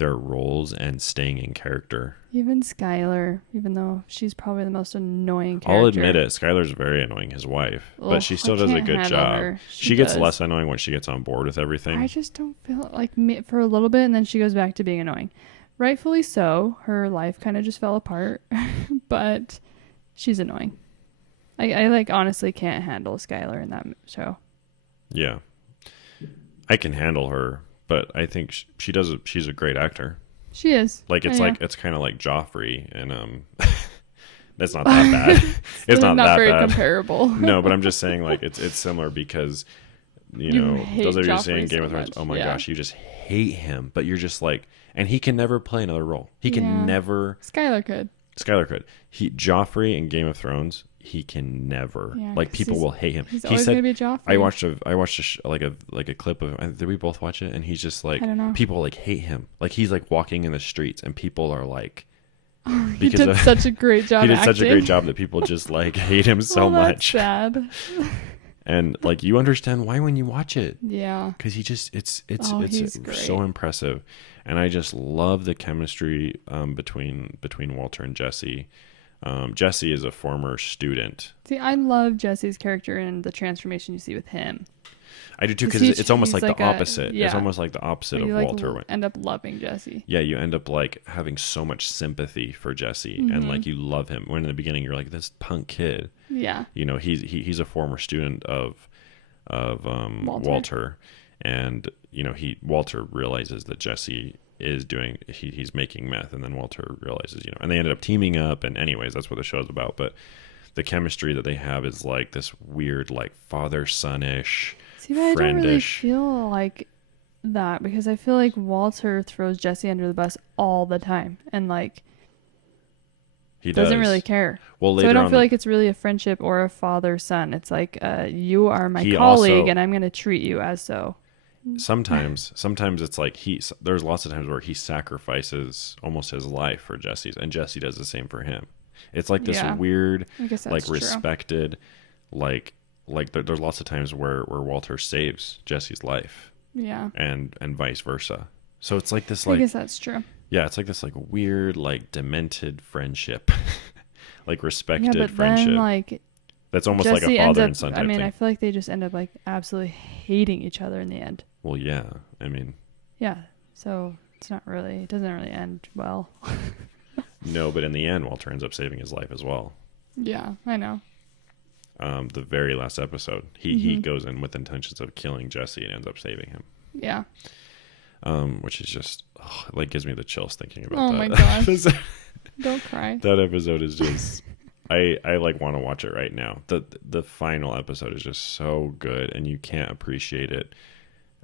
roles and staying in character. Even Skylar, even though she's probably the most annoying character. I'll admit it, Skylar's very annoying, his wife, but she still does a good job. She gets less annoying when she gets on board with everything. I just don't feel like for a little bit, and then she goes back to being annoying. Rightfully so. Her life kind of just fell apart, but she's annoying. I like honestly can't handle Skylar in that show. Yeah. I can handle her, but I think she's a great actor. She is. Like it's kind of like Joffrey, and that's not that bad. It's not that very bad. Comparable. No, but I'm just saying like it's similar because you know, those of you saying Game of Thrones, oh my gosh, you just hate him, but you're just like, and he can never play another role. He can never. Skylar could. Joffrey in Game of Thrones, he can never. Like people will hate him. He's always gonna be Joffrey. I watched a clip of. Did we both watch it? And he's just like, I don't know. People like hate him. Like he's like walking in the streets, and people are like. He did such a great job. He did such a great job that people just like hate him so much. Sad. And like you understand why when you watch it. Yeah. Because it's so impressive, and I just love the chemistry between Walter and Jesse. Jesse is a former student. See, I love Jesse's character and the transformation you see with him. I do too, because it's almost like the opposite. It's almost like the opposite of Walter. You end up loving Jesse. Yeah, you end up like having so much sympathy for Jesse, and like you love him. When in the beginning you're like, this punk kid. Yeah. You know, he's a former student of Walter, and you know Walter realizes that Jesse is doing he's making meth, and then Walter realizes, you know, and they ended up teaming up, and anyways, that's what the show's about. But the chemistry that they have is like this weird like father-son-ish. See, but I don't really feel like that, because I feel like Walter throws Jesse under the bus all the time, and like he doesn't really care. Well, so I don't feel like it's really a friendship or a father-son. It's like you are my colleague, and I'm going to treat you as so. Sometimes it's like there's lots of times where he sacrifices almost his life for Jesse's, and Jesse does the same for him. It's like this weird, like respected, like there's lots of times where Walter saves Jesse's life. Yeah. And vice versa. So it's like this like I guess that's true. Yeah, it's like this like weird like demented friendship. Like respected friendship. Then, like that's almost Jesse like a father and son type thing. I feel like they just end up like absolutely hating each other in the end. Well, yeah. I mean. Yeah. So it doesn't really end well. No, but in the end Walter ends up saving his life as well. Yeah, I know. The very last episode, he goes in with intentions of killing Jesse and ends up saving him. Yeah. Which is just like gives me the chills thinking about that. Oh my gosh! Don't cry. That episode is just I like want to watch it right now. The final episode is just so good, and you can't appreciate it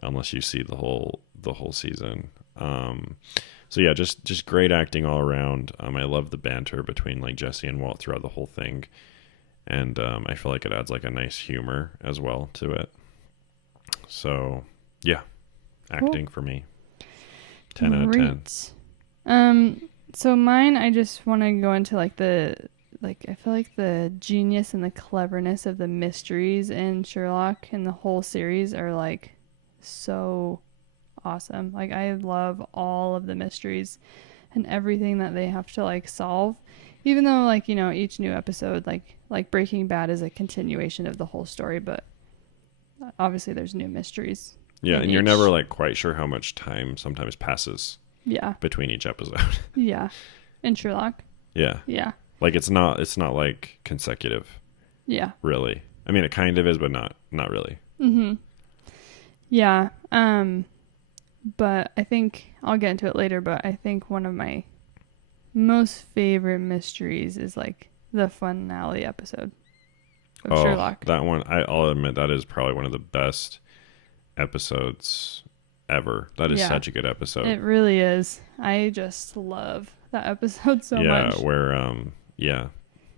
unless you see the whole season. So yeah, just great acting all around. I love the banter between like Jesse and Walt throughout the whole thing. And I feel like it adds like a nice humor as well to it. So, yeah, acting for me. 10 out of 10. So mine, I just want to go into like I feel like the genius and the cleverness of the mysteries in Sherlock and the whole series are like so awesome. Like I love all of the mysteries and everything that they have to like solve. Even though, like, you know, each new episode, like Breaking Bad is a continuation of the whole story, but obviously there's new mysteries. Yeah, and you're never, like, quite sure how much time sometimes passes. Yeah. between each episode. Yeah. In Sherlock. Yeah. Yeah. Like it's not like consecutive. Yeah. Really. I mean, it kind of is, but not really. Mm-hmm. Yeah. But I think I'll get into it later, but I think one of my most favorite mysteries is like the finale episode of Sherlock. That one, I'll admit that is probably one of the best episodes ever. That is such a good episode. It really is. I just love that episode so much. Yeah, where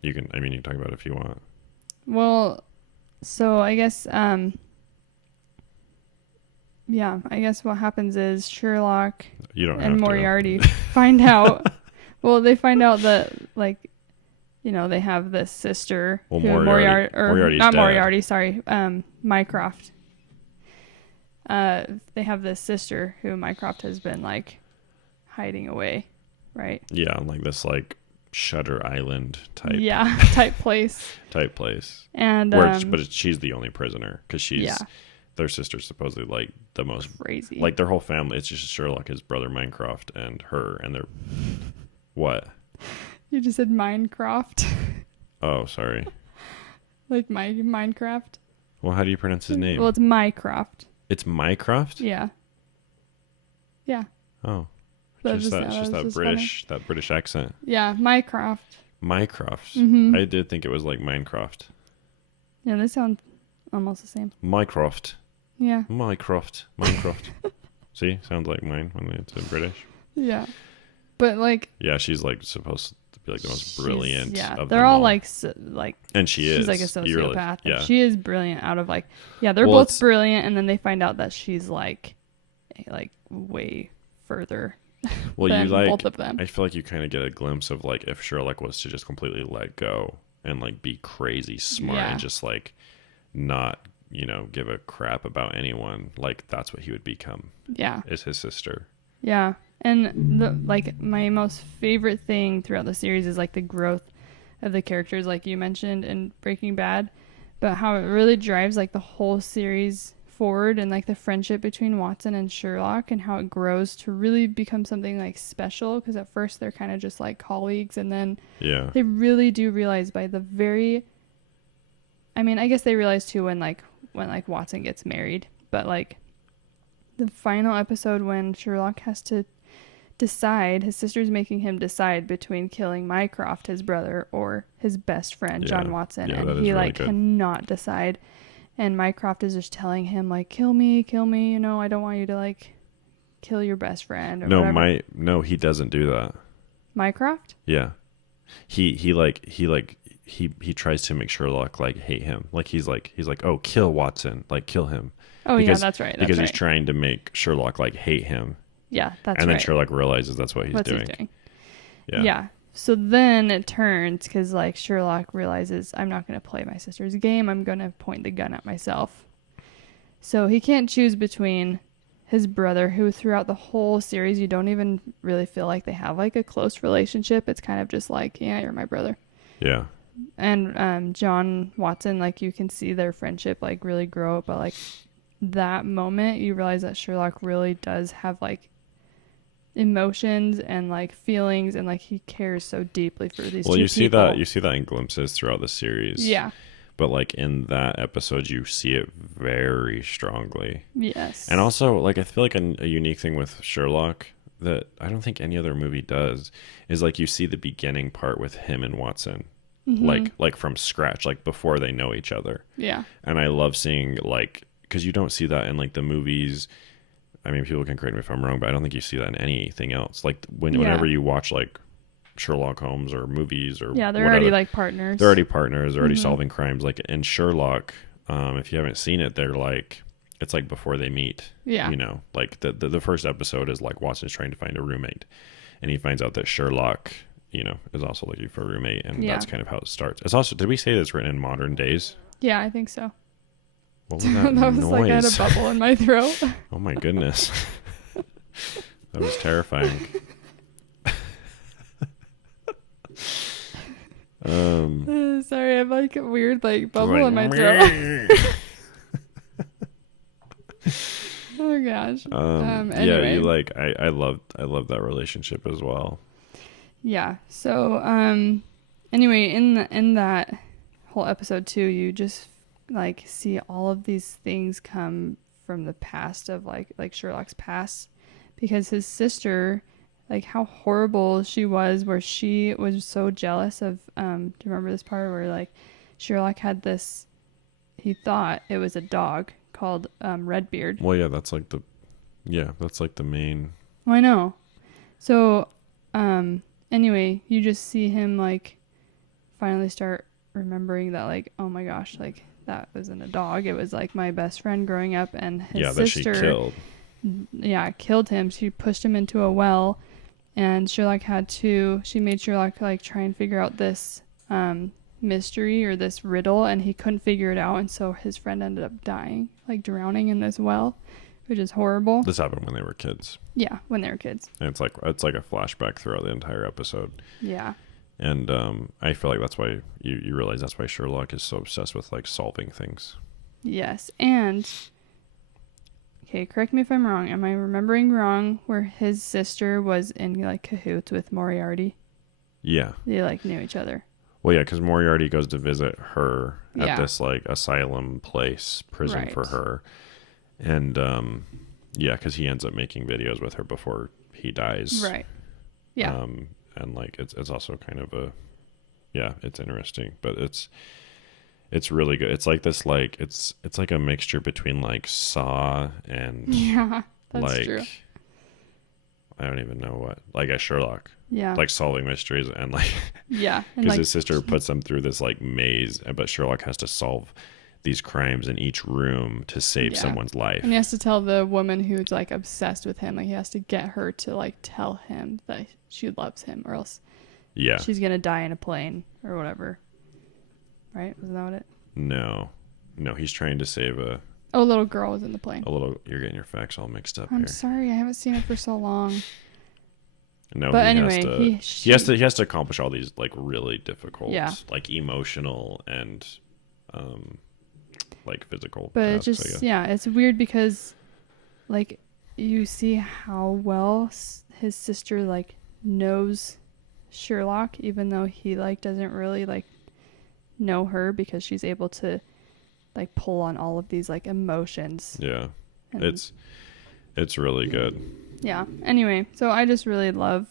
you can talk about it if you want. Well, so I guess I guess what happens is Sherlock and Moriarty find out. Well, they find out that like, they have this sister. Well, Moriarty's not dead. Moriarty, sorry, Mycroft. They have this sister who Mycroft has been like hiding away, right? Yeah, on like this like Shutter Island type. Yeah, type place. And but she's the only prisoner because she's their sister's supposedly like the most crazy. Like their whole family. It's just Sherlock, his brother Mycroft, and her, and they're what? You just said Minecraft. Oh, sorry. Like Minecraft. Well, how do you pronounce his name? Well, it's Mycroft. It's Mycroft? Yeah. Yeah. Oh. Just that British accent. Yeah, Mycroft. Mycroft. Mm-hmm. I did think it was like Minecraft. Yeah, they sound almost the same. Mycroft. Yeah. Minecraft. See, sounds like mine when it's in British. Yeah. But like. Yeah, she's like supposed to be like the most brilliant. Yeah, of they're them all like, and she's like a sociopath. Really, yeah. She is brilliant. Out of like, they're both brilliant, and then they find out that she's like way further. Well, than both of them. I feel like you kind of get a glimpse of like if Sherlock was to just completely let go and like be crazy smart and just like not give a crap about anyone, like that's what he would become. Yeah, is his sister. Yeah. And my most favorite thing throughout the series is like the growth of the characters, like you mentioned in Breaking Bad, but how it really drives like the whole series forward, and like the friendship between Watson and Sherlock, and how it grows to really become something like special. Because at first they're kind of just like colleagues, and then they really do realize by the very, I guess they realize too when Watson gets married, but like the final episode when Sherlock has to decide, his sister's making him decide between killing Mycroft, his brother, or his best friend, John Watson. And he really cannot decide. And Mycroft is just telling him like, kill me, I don't want you to like kill your best friend or whatever. No, he doesn't do that. Mycroft? Yeah. He tries to make Sherlock like hate him. Like he's like, oh, kill Watson, like kill him. Oh, because, that's right. Because he's trying to make Sherlock like hate him. Yeah, that's right. And then Sherlock realizes that's what he's doing. Yeah. So then it turns because like Sherlock realizes, I'm not going to play my sister's game. I'm going to point the gun at myself. So he can't choose between his brother, who throughout the whole series, you don't even really feel like they have like a close relationship. It's kind of just like, yeah, you're my brother. Yeah. And John Watson, like you can see their friendship like really grow up, but like that moment you realize that Sherlock really does have like emotions and like feelings, and like he cares so deeply for these two people. You see that in glimpses throughout the series. Yeah. But like in that episode you see it very strongly. Yes. And also like I feel like a unique thing with Sherlock that I don't think any other movie does is like you see the beginning part with him and Watson. Mm-hmm. Like from scratch, like before they know each other. Yeah. And I love seeing like, because you don't see that in like the movies. I mean, people can correct me if I'm wrong, but I don't think you see that in anything else. Like whenever you watch like Sherlock Holmes or movies or they're whatever, already like partners. They're already partners. They're already solving crimes. Like in Sherlock, if you haven't seen it, they're like, it's like before they meet. Yeah. Like the first episode is like Watson's trying to find a roommate, and he finds out that Sherlock, is also looking for a roommate, and that's kind of how it starts. It's also, did we say that it's written in modern days? Yeah, I think so. What was that that was noise? Like I had a bubble in my throat. Oh my goodness. That was terrifying. Sorry, I have like a weird like bubble in my throat. Oh gosh. Yeah, you like I love that relationship as well. Yeah. So anyway, in that whole episode too, you just like see all of these things come from the past of like Sherlock's past, because his sister, like how horrible she was, where she was so jealous of do you remember this part where like Sherlock had this, he thought it was a dog called Redbeard. Well, yeah, that's like the main. Oh, I know. So anyway, you just see him like finally start remembering that like, oh my gosh, like that wasn't a dog, it was like my best friend growing up, and his sister that she killed. Yeah, killed him. She pushed him into a well, and Sherlock she made Sherlock like try and figure out this mystery or this riddle, and he couldn't figure it out, and so his friend ended up dying, like drowning in this well, which is horrible. This happened when they were kids. Yeah, when they were kids. And it's like a flashback throughout the entire episode. Yeah. And I feel like that's why you realize that's why Sherlock is so obsessed with like solving things. Yes, and okay, correct me if I'm wrong. Am I remembering wrong where his sister was in like cahoots with Moriarty? Yeah. They like knew each other. Well, yeah, because Moriarty goes to visit her at this like asylum prison Right. for her. And yeah, because he ends up making videos with her before he dies. Right. Yeah. And like it's also kind of it's interesting, but it's really good. It's like this like it's like a mixture between like Saw and Yeah, that's like true. I don't even know what, like a Sherlock. Yeah. Like solving mysteries and like yeah, because like, his sister puts them through this like maze, but Sherlock has to solve these crimes in each room to save someone's life. And he has to tell the woman who's like obsessed with him, like he has to get her to like tell him that she loves him, or else she's gonna die in a plane or whatever. Right? Wasn't that what it? No, he's trying to save a little girl was in the plane. You're getting your facts all mixed up. I'm sorry, I haven't seen it for so long. No, but he anyway, has to accomplish all these like really difficult, like emotional and like physical. But tasks, it just it's weird because like you see how well his sister like knows Sherlock, even though he like doesn't really like know her, because she's able to like pull on all of these like emotions. Yeah, it's really good. Yeah. Anyway, so I just really love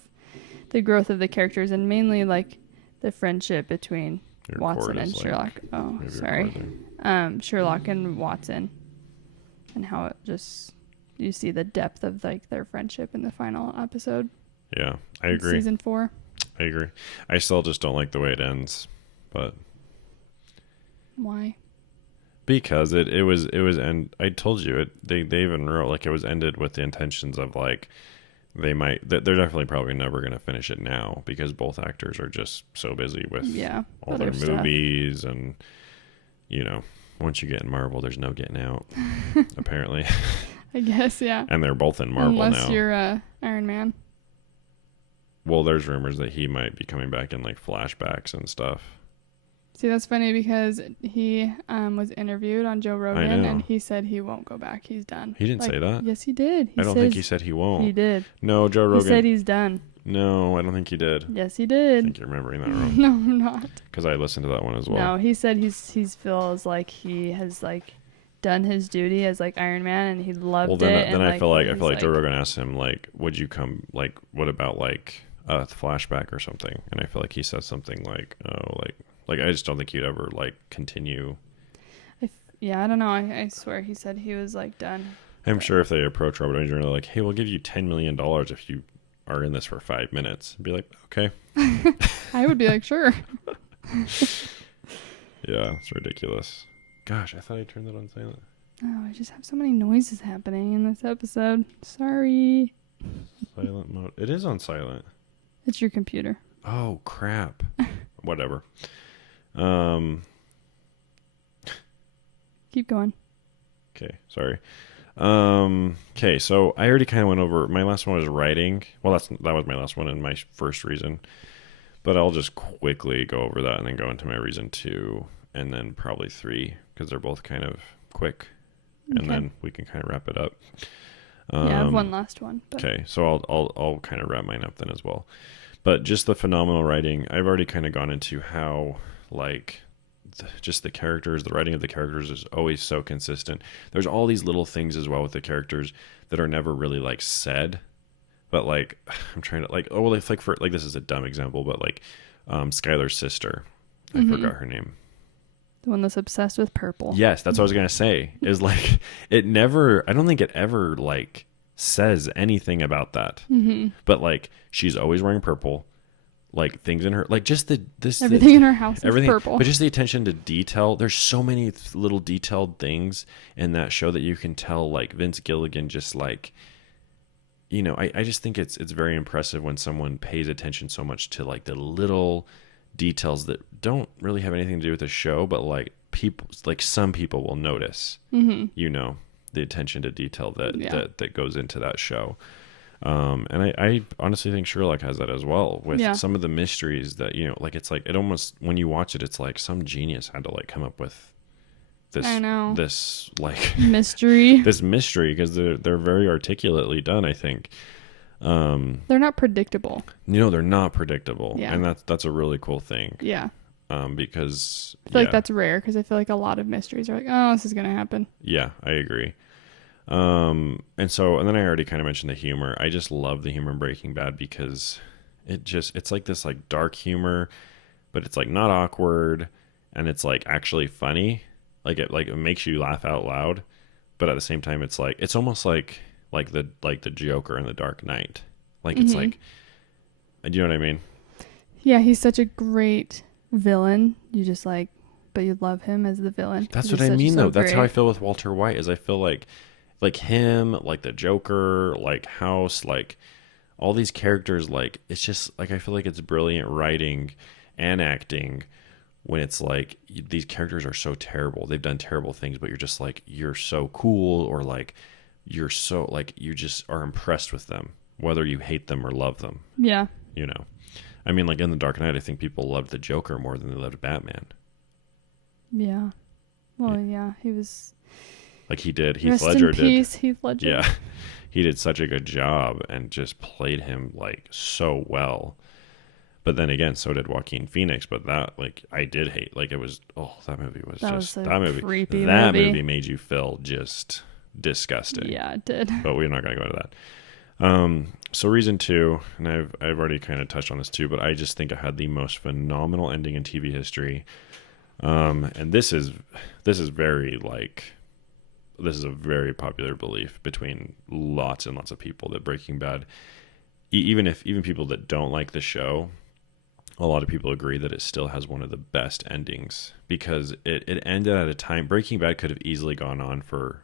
the growth of the characters, and mainly like the friendship between Watson and Sherlock. Oh, sorry. Sherlock and Watson, and how it just, you see the depth of like their friendship in the final episode. Yeah, I agree. Season 4. I agree. I still just don't like the way it ends, but why? Because it was and I told you they even wrote like it was ended with the intentions of like they're definitely probably never going to finish it now, because both actors are just so busy with all their movies stuff. And once you get in Marvel, there's no getting out apparently. I guess, yeah. And they're both in Marvel unless now. You're Iron Man. Well, there's rumors that he might be coming back in like flashbacks and stuff. See, that's funny because he was interviewed on Joe Rogan, and he said he won't go back. He's done. He didn't say that? Yes, he did. I don't think he said he won't. He did. No, Joe Rogan. He said he's done. No, I don't think he did. Yes, he did. I think you're remembering that wrong. No, I'm not. Because I listened to that one as well. No, he said he feels like he has like done his duty as like Iron Man, and he loved it. Then I feel like Joe Rogan asked him like, would you come, like, what about like a flashback or something? And I feel like he said something like, oh, like I just don't think he'd ever like continue. I don't know. I swear he said he was like done. I'm sure if they approach Robert Downey Jr. they're like, hey, we'll give you $10 million if you are in this for 5 minutes. I'd be like, okay. I would be like, sure. Yeah, it's ridiculous. Gosh, I thought I turned that on silent. Oh, I just have so many noises happening in this episode. Sorry. Silent mode. It is on silent. It's your computer. Oh, crap. Whatever. Keep going. Okay, sorry. Okay, so I already kind of went over, my last one was writing. Well, that was my last one and my first reason. But I'll just quickly go over that and then go into my reason 2 and then probably 3, because they're both kind of quick. And then we can kind of wrap it up. Yeah, I have one last one. Okay, so I'll kind of wrap mine up then as well. But just the phenomenal writing. I've already kind of gone into how like just the characters, the writing of the characters is always so consistent. There's all these little things as well with the characters that are never really like said, but like I'm trying to like, oh well, like for like, this is a dumb example, but like Skylar's sister, I forgot her name. The one that's obsessed with purple. Yes, that's what I was gonna say. Is like it never. I don't think it ever like says anything about that. But like she's always wearing purple. Like things in her, like just everything in her house is purple. But just the attention to detail. There's so many little detailed things in that show that you can tell. Like Vince Gilligan, just like, you know, I just think it's very impressive when someone pays attention so much to like the little details that don't really have anything to do with the show, but like people, like some people will notice. You know, the attention to detail that goes into that show. And I honestly think Sherlock has that as well with some of the mysteries that, you know, like it's like it almost, when you watch it, it's like some genius had to like come up with this like mystery, because they're very articulately done, I think. They're not predictable. You know, they're not predictable. Yeah. And that's a really cool thing. Yeah. Because I feel like that's rare, because I feel like a lot of mysteries are like, oh, this is going to happen. Yeah, I agree. And then I already kind of mentioned the humor. I just love the humor in Breaking Bad because it's like this like dark humor, but it's like not awkward, and it's like actually funny. Like it makes you laugh out loud, but at the same time it's like, it's almost like the Joker in The Dark Knight. Like it's like, do you know what I mean? Yeah, he's such a great villain. You just like, but you love him as the villain. That's what I mean though. That's how I feel with Walter White, is I feel like him, like the Joker, like House, like all these characters, like it's just like, I feel like it's brilliant writing and acting when it's like these characters are so terrible. They've done terrible things, but you're just like, you're so cool, or like you're so like, you just are impressed with them, whether you hate them or love them. Yeah. You know, I mean, like in The Dark Knight, I think people loved the Joker more than they loved Batman. Yeah. Well, yeah, he was. Like he did. Heath Ledger did. Heath Ledger. Yeah. He did such a good job and just played him like so well. But then again, so did Joaquin Phoenix. But that, like, I did hate. Like, it was, that movie was creepy that movie. movie made you feel just disgusting. Yeah, it did. But we're not going to go into that. So reason 2, and I've already kind of touched on this too, but I just think it had the most phenomenal ending in TV history. And this is very like, this is a very popular belief between lots and lots of people, that Breaking Bad, even people that don't like the show, a lot of people agree that it still has one of the best endings, because it ended at a time. Breaking Bad could have easily gone on for,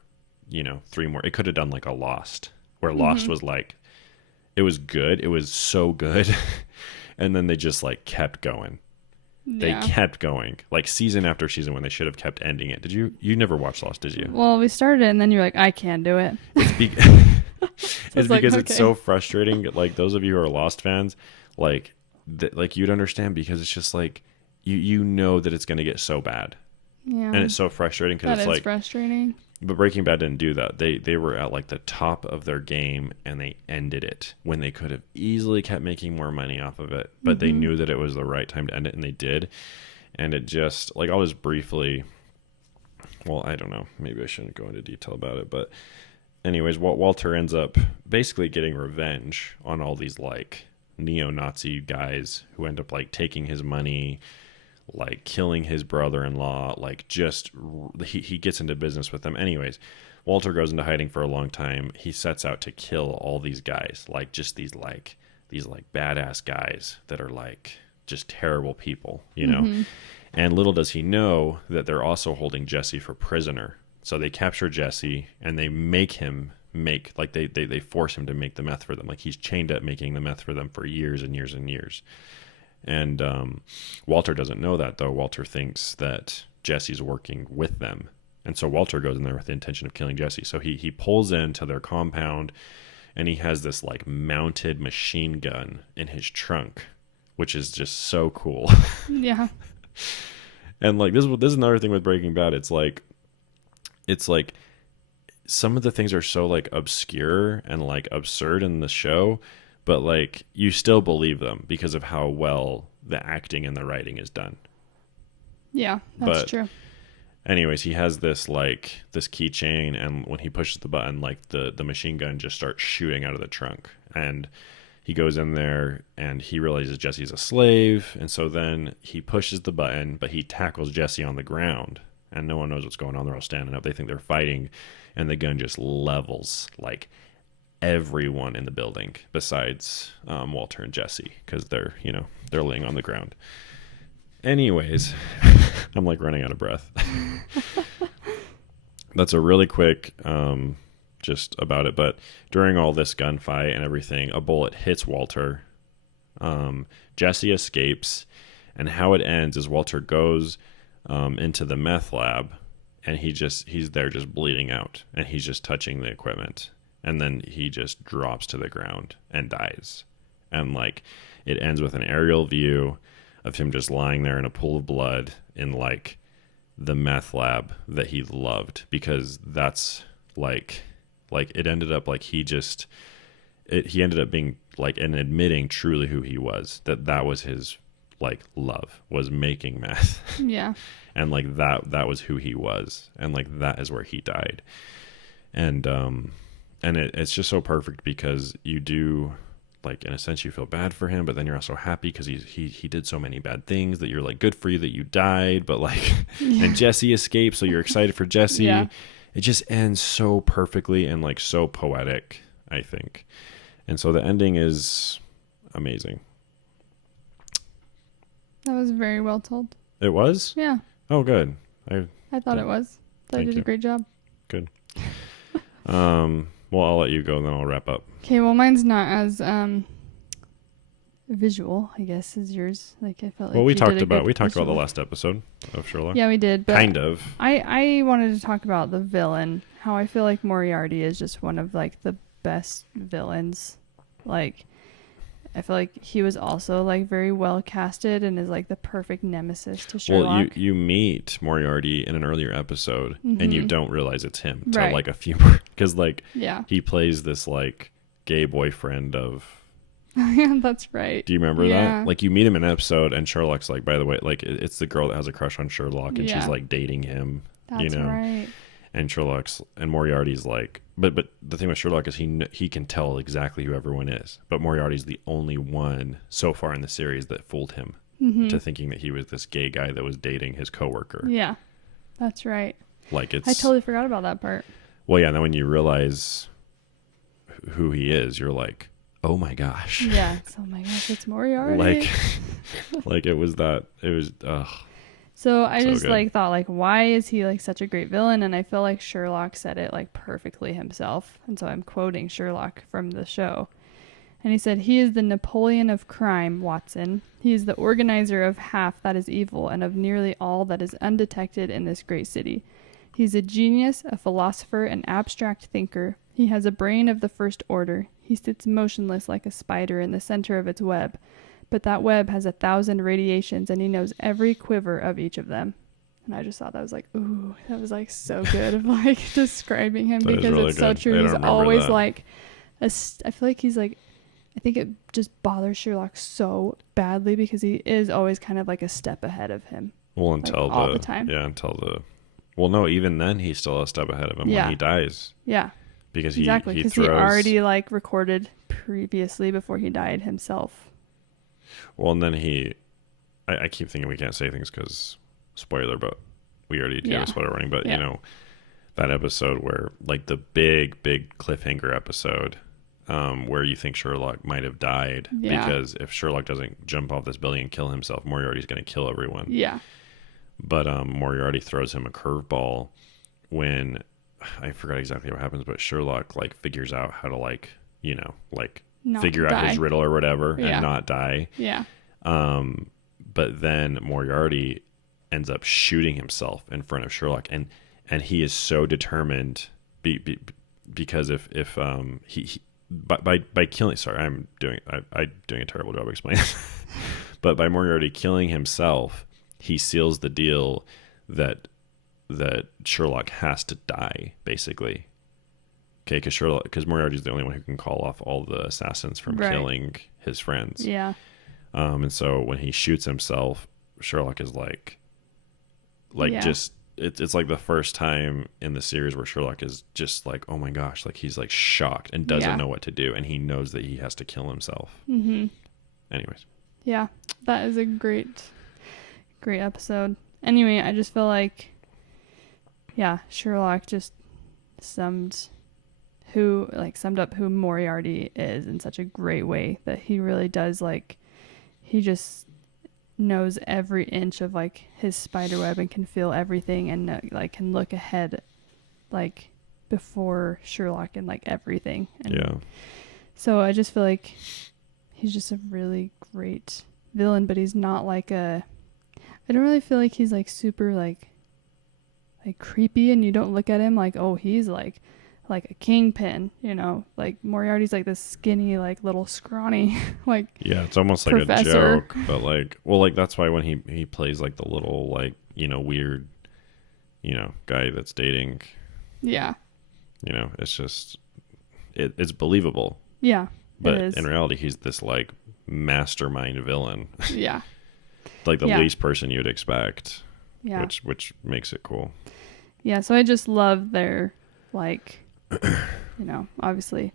3 more. It could have done like a Lost, where Lost was like, it was good. It was so good. And then they just like kept going. Yeah. They kept going, like season after season, when they should have kept ending it. You never watched Lost, did you? Well, we started it, and then you're like, I can't do it. It's because it's so frustrating. Like those of you who are Lost fans, like you'd understand, because it's just like you know that it's going to get so bad. Yeah. And it's so frustrating, because it's like frustrating. But Breaking Bad didn't do that. They were at like the top of their game, and they ended it when they could have easily kept making more money off of it. But they knew that it was the right time to end it, and they did. And it just, like, I'll just briefly, well, I don't know, maybe I shouldn't go into detail about it, but anyways, Walter ends up basically getting revenge on all these like neo-Nazi guys who end up like taking his money, like killing his brother-in-law, like just he gets into business with them. Anyways, Walter goes into hiding for a long time. He sets out to kill all these guys, like just these badass guys that are like just terrible people, know. And little does he know that they're also holding Jesse for prisoner. So they capture Jesse, and they make him they force him to make the meth for them. Like he's chained up making the meth for them for years and years and years. And Walter doesn't know that, though. Walter thinks that Jesse's working with them. And so Walter goes in there with the intention of killing Jesse. So he pulls into their compound, and he has this like mounted machine gun in his trunk, which is just so cool. Yeah. And like this is another thing with Breaking Bad. It's like some of the things are so like obscure and like absurd in the show, but like you still believe them because of how well the acting and the writing is done. Yeah, that's true. Anyways, he has this keychain, and when he pushes the button, like the machine gun just starts shooting out of the trunk, and he goes in there and he realizes Jesse's a slave, and so then he pushes the button, but he tackles Jesse on the ground, and no one knows what's going on. They're all standing up. They think they're fighting, and the gun just levels like everyone in the building besides Walter and Jesse, because they're laying on the ground. Anyways, I'm like running out of breath. That's a really quick just about it. But during all this gunfight and everything, a bullet hits Walter. Jesse escapes, and how it ends is Walter goes into the meth lab, and he's there just bleeding out, and he's just touching the equipment, and then he just drops to the ground and dies. And like it ends with an aerial view of him just lying there in a pool of blood in like the meth lab that he loved, because that's like it ended up like he ended up being like and admitting truly who he was, that was his like love, was making meth. Yeah. And like that was who he was, and like that is where he died. And it's just so perfect, because you do, like, in a sense you feel bad for him, but then you're also happy because he did so many bad things that you're like, good for you that you died, but like and Jesse escaped, so you're excited for Jesse. Yeah. It just ends so perfectly and like so poetic, I think. And so the ending is amazing. That was very well told. It was? Yeah. Oh, good. I thought it was. I did a great job. Good. Well, I'll let you go, and then I'll wrap up. Okay, well, mine's not as visual, I guess, as yours. Like, I felt like we talked about the last episode of Sherlock. Yeah, we did. But kind of. I wanted to talk about the villain. How I feel like Moriarty is just one of like the best villains. Like, I feel like he was also like very well casted and is like the perfect nemesis to Sherlock. Well, you meet Moriarty in an earlier episode, and you don't realize it's him till like a few more, because like he plays this like gay boyfriend of. Yeah, that's right. Do you remember that? Like you meet him in an episode, and Sherlock's like, by the way, like it's the girl that has a crush on Sherlock, and she's like dating him. That's right. And and Moriarty's like, but the thing with Sherlock is he can tell exactly who everyone is, but Moriarty's the only one so far in the series that fooled him to thinking that he was this gay guy that was dating his coworker. Yeah, that's right. Like I totally forgot about that part. Well, yeah, and then when you realize who he is, you're like, oh my gosh. Yeah, oh my gosh, it's Moriarty. like it was. So I just good. Like thought like, why is he like such a great villain? And I feel like Sherlock said it like perfectly himself. And so I'm quoting Sherlock from the show. And he said, "He is the Napoleon of crime, Watson. He is the organizer of half that is evil and of nearly all that is undetected in this great city. He's a genius, a philosopher, an abstract thinker. He has a brain of the first order. He sits motionless like a spider in the center of its web. But that web has 1,000 radiations, and he knows every quiver of each of them." And I just thought that was like, ooh, that was like so good of like describing him, because really it's good. So true. He's always that. Like, I feel like he's like, I think it just bothers Sherlock so badly because he is always kind of like a step ahead of him. Well, until all the time. Yeah, well, no, even then he's still a step ahead of him when he dies. Yeah. Because he already like recorded previously before he died himself. Well, and then I keep thinking we can't say things because spoiler, but we already gave a spoiler warning. But you know, that episode where like the big cliffhanger episode, where you think Sherlock might have died because if Sherlock doesn't jump off this building and kill himself, Moriarty's going to kill everyone. Yeah. But Moriarty throws him a curveball when I forgot exactly what happens, but Sherlock like figures out how to like not figure out his riddle or whatever and not die. Yeah. But then Moriarty ends up shooting himself in front of Sherlock, and he is so determined because if he by killing. Sorry, I'm doing a terrible job explaining. But by Moriarty killing himself, he seals the deal that Sherlock has to die, basically. Okay, because Moriarty's the only one who can call off all the assassins from killing his friends. Yeah. And so when he shoots himself, Sherlock is just it's like the first time in the series where Sherlock is just like, oh my gosh, like he's like shocked and doesn't know what to do, and he knows that he has to kill himself. Anyways. Yeah, that is a great episode. Anyway, I just feel like, Sherlock just summed up who Moriarty is in such a great way, that he really does, like, he just knows every inch of like his spider web and can feel everything, and like can look ahead like before Sherlock and like everything. And so I just feel like he's just a really great villain, but he's not like I don't really feel like he's like super like creepy, and you don't look at him like, oh, he's like a kingpin, you know, like Moriarty's like this skinny, like little scrawny, like, it's almost like professor. A joke, but like, well, like that's why when he plays like the little, like, you know, weird, you know, guy that's dating, you know, it's just it's believable, but in reality he's this like mastermind villain, like the least person you'd expect, which makes it cool. So I just love their, like, you know, obviously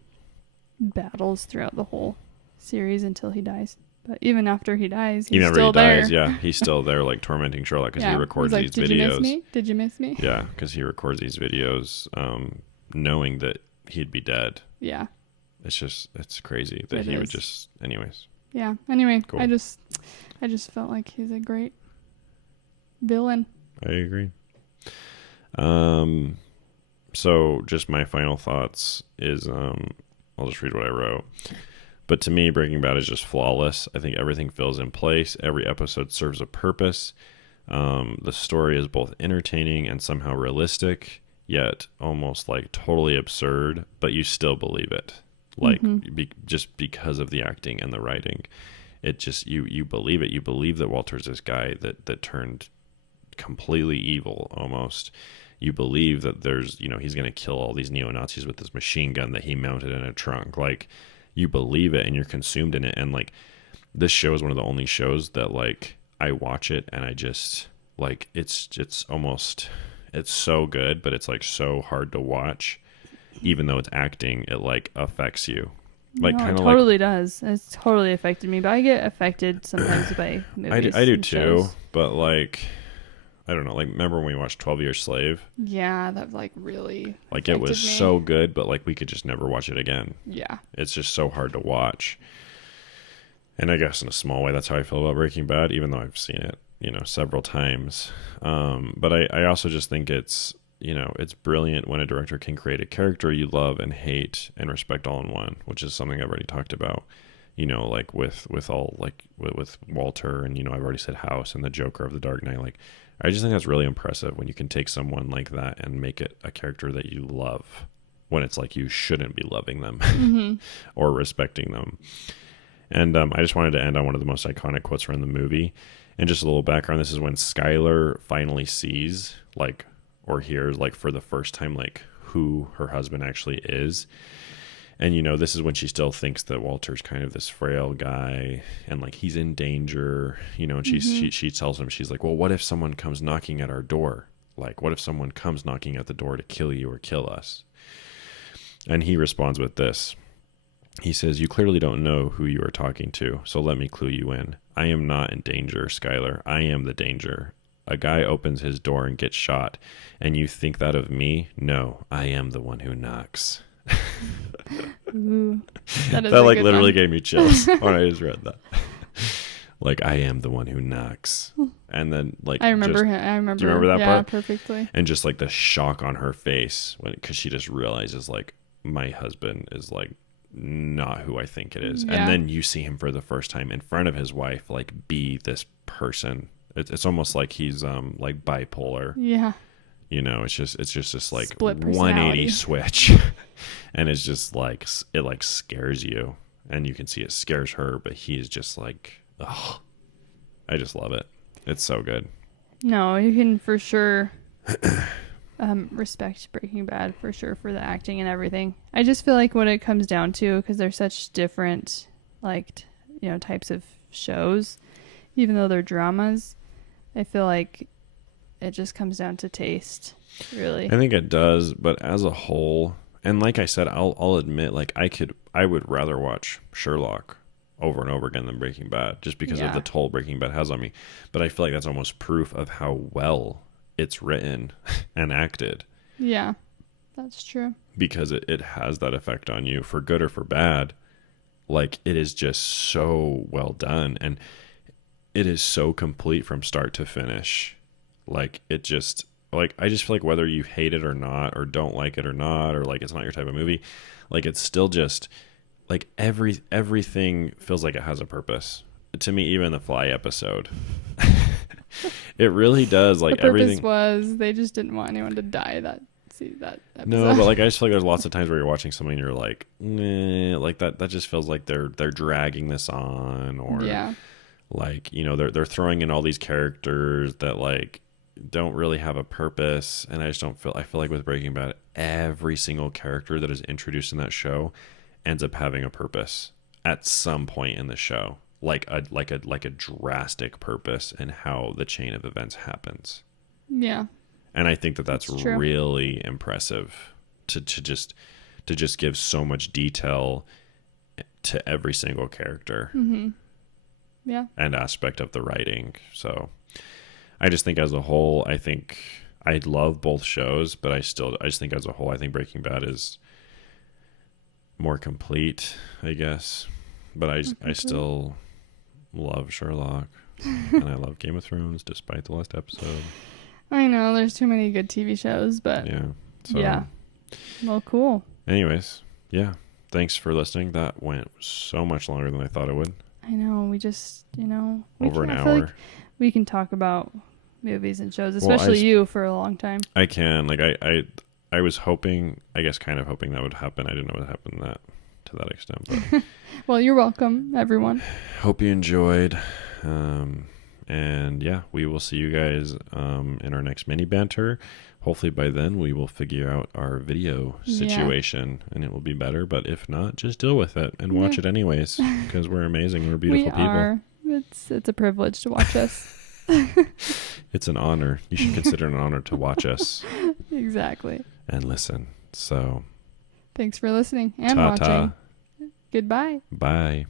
battles throughout the whole series until he dies. But even after he dies, he's still there. He's still there, like tormenting Sherlock, because he records these videos. Did you miss me? Yeah, because he records these videos, knowing that he'd be dead. Yeah. It's crazy that would just, anyways. Yeah. Anyway, cool. I just felt like he's a great villain. I agree. So just my final thoughts is, I'll just read what I wrote. But to me, Breaking Bad is just flawless. I think everything feels in place. Every episode serves a purpose. The story is both entertaining and somehow realistic, yet almost like totally absurd, but you still believe it. Like, just because of the acting and the writing, it just, you believe it. You believe that Walter's this guy that turned completely evil almost. You believe that there's, you know, he's going to kill all these neo-Nazis with this machine gun that he mounted in a trunk. Like, you believe it and you're consumed in it. And like, this show is one of the only shows that like I watch it and I just like, it's so good, but it's like so hard to watch. Even though it's acting, it like affects you. Like, no, it totally does. It's totally affected me, but I get affected sometimes by movies. I do too, shows. but like, I don't know, like, remember when we watched 12 Years Slave? Yeah, that like really like it was so good, but like we could just never watch it again. Yeah. It's just so hard to watch. And I guess in a small way, that's how I feel about Breaking Bad, even though I've seen it, you know, several times. But I also just think it's, you know, it's brilliant when a director can create a character you love and hate and respect all in one, which is something I've already talked about. You know, like with Walter, and, you know, I've already said House and the Joker of the Dark Knight. Like, I just think that's really impressive when you can take someone like that and make it a character that you love, when it's like you shouldn't be loving them or respecting them. And I just wanted to end on one of the most iconic quotes from the movie. And just a little background, this is when Skylar finally sees, like, or hears, like, for the first time, like, who her husband actually is. And, you know, this is when she still thinks that Walter's kind of this frail guy and, like, he's in danger, you know, and she tells him, she's like, well, what if someone comes knocking at our door? Like, what if someone comes knocking at the door to kill you or kill us? And he responds with this. He says, you clearly don't know who you are talking to, so let me clue you in. I am not in danger, Skylar. I am the danger. A guy opens his door and gets shot, and you think that of me? No, I am the one who knocks. Ooh, that like literally gave me chills when I just read that. Like, I am the one who knocks. And then, like, I remember. Do you remember that part? Yeah, perfectly. And just like the shock on her face because she just realizes, like, my husband is like not who I think it is. Yeah. And then you see him for the first time in front of his wife, like, be this person. It's almost like he's like bipolar. Yeah. You know, it's just this like split 180 switch. And it's just like, it like scares you, and you can see it scares her, but he's just like, oh, I just love it. It's so good. No, you can for sure respect Breaking Bad for sure for the acting and everything. I just feel like when it comes down to, because they're such different, like, types of shows, even though they're dramas, I feel like it just comes down to taste, really. I think it does, but as a whole, and like I said, I'll admit, like I would rather watch Sherlock over and over again than Breaking Bad, just because of the toll Breaking Bad has on me. But I feel like that's almost proof of how well it's written and acted. Yeah, that's true. Because it has that effect on you, for good or for bad. Like, it is just so well done, and it is so complete from start to finish. Like, it just, like, I just feel like whether you hate it or not, or don't like it or not, or like it's not your type of movie, like, it's still just, like, everything feels like it has a purpose. To me, even the Fly episode. It really does. Like, the purpose everything was they just didn't want anyone to die that episode. No, but like, I just feel like there's lots of times where you're watching something and you're like, like that just feels like they're dragging this on, or like, they're throwing in all these characters that like don't really have a purpose. And I feel like with Breaking Bad, every single character that is introduced in that show ends up having a purpose at some point in the show, like a drastic purpose in how the chain of events happens. Yeah. And I think that's really impressive to just give so much detail to every single character. Mm-hmm. Yeah. And aspect of the writing. So I just think as a whole, I think I love both shows, but I just think as a whole, I think Breaking Bad is more complete, I guess. But I still love Sherlock and I love Game of Thrones despite the last episode. I know there's too many good TV shows, but yeah. Well, cool. Anyways, yeah. Thanks for listening. That went so much longer than I thought it would. I know. We just, over an hour. I feel like we can talk about movies and shows, especially you, for a long time. I can. Like, I was hoping, I guess, kind of hoping that would happen. I didn't know it happened to that extent. But well, you're welcome, everyone. Hope you enjoyed. And yeah, we will see you guys in our next mini banter. Hopefully by then we will figure out our video situation and it will be better. But if not, just deal with it and watch it anyways, because we're amazing. We're beautiful people. Are. It's a privilege to watch us. It's an honor. You should consider it an honor to watch us. Exactly. And listen. So thanks for listening and watching. Goodbye. Bye.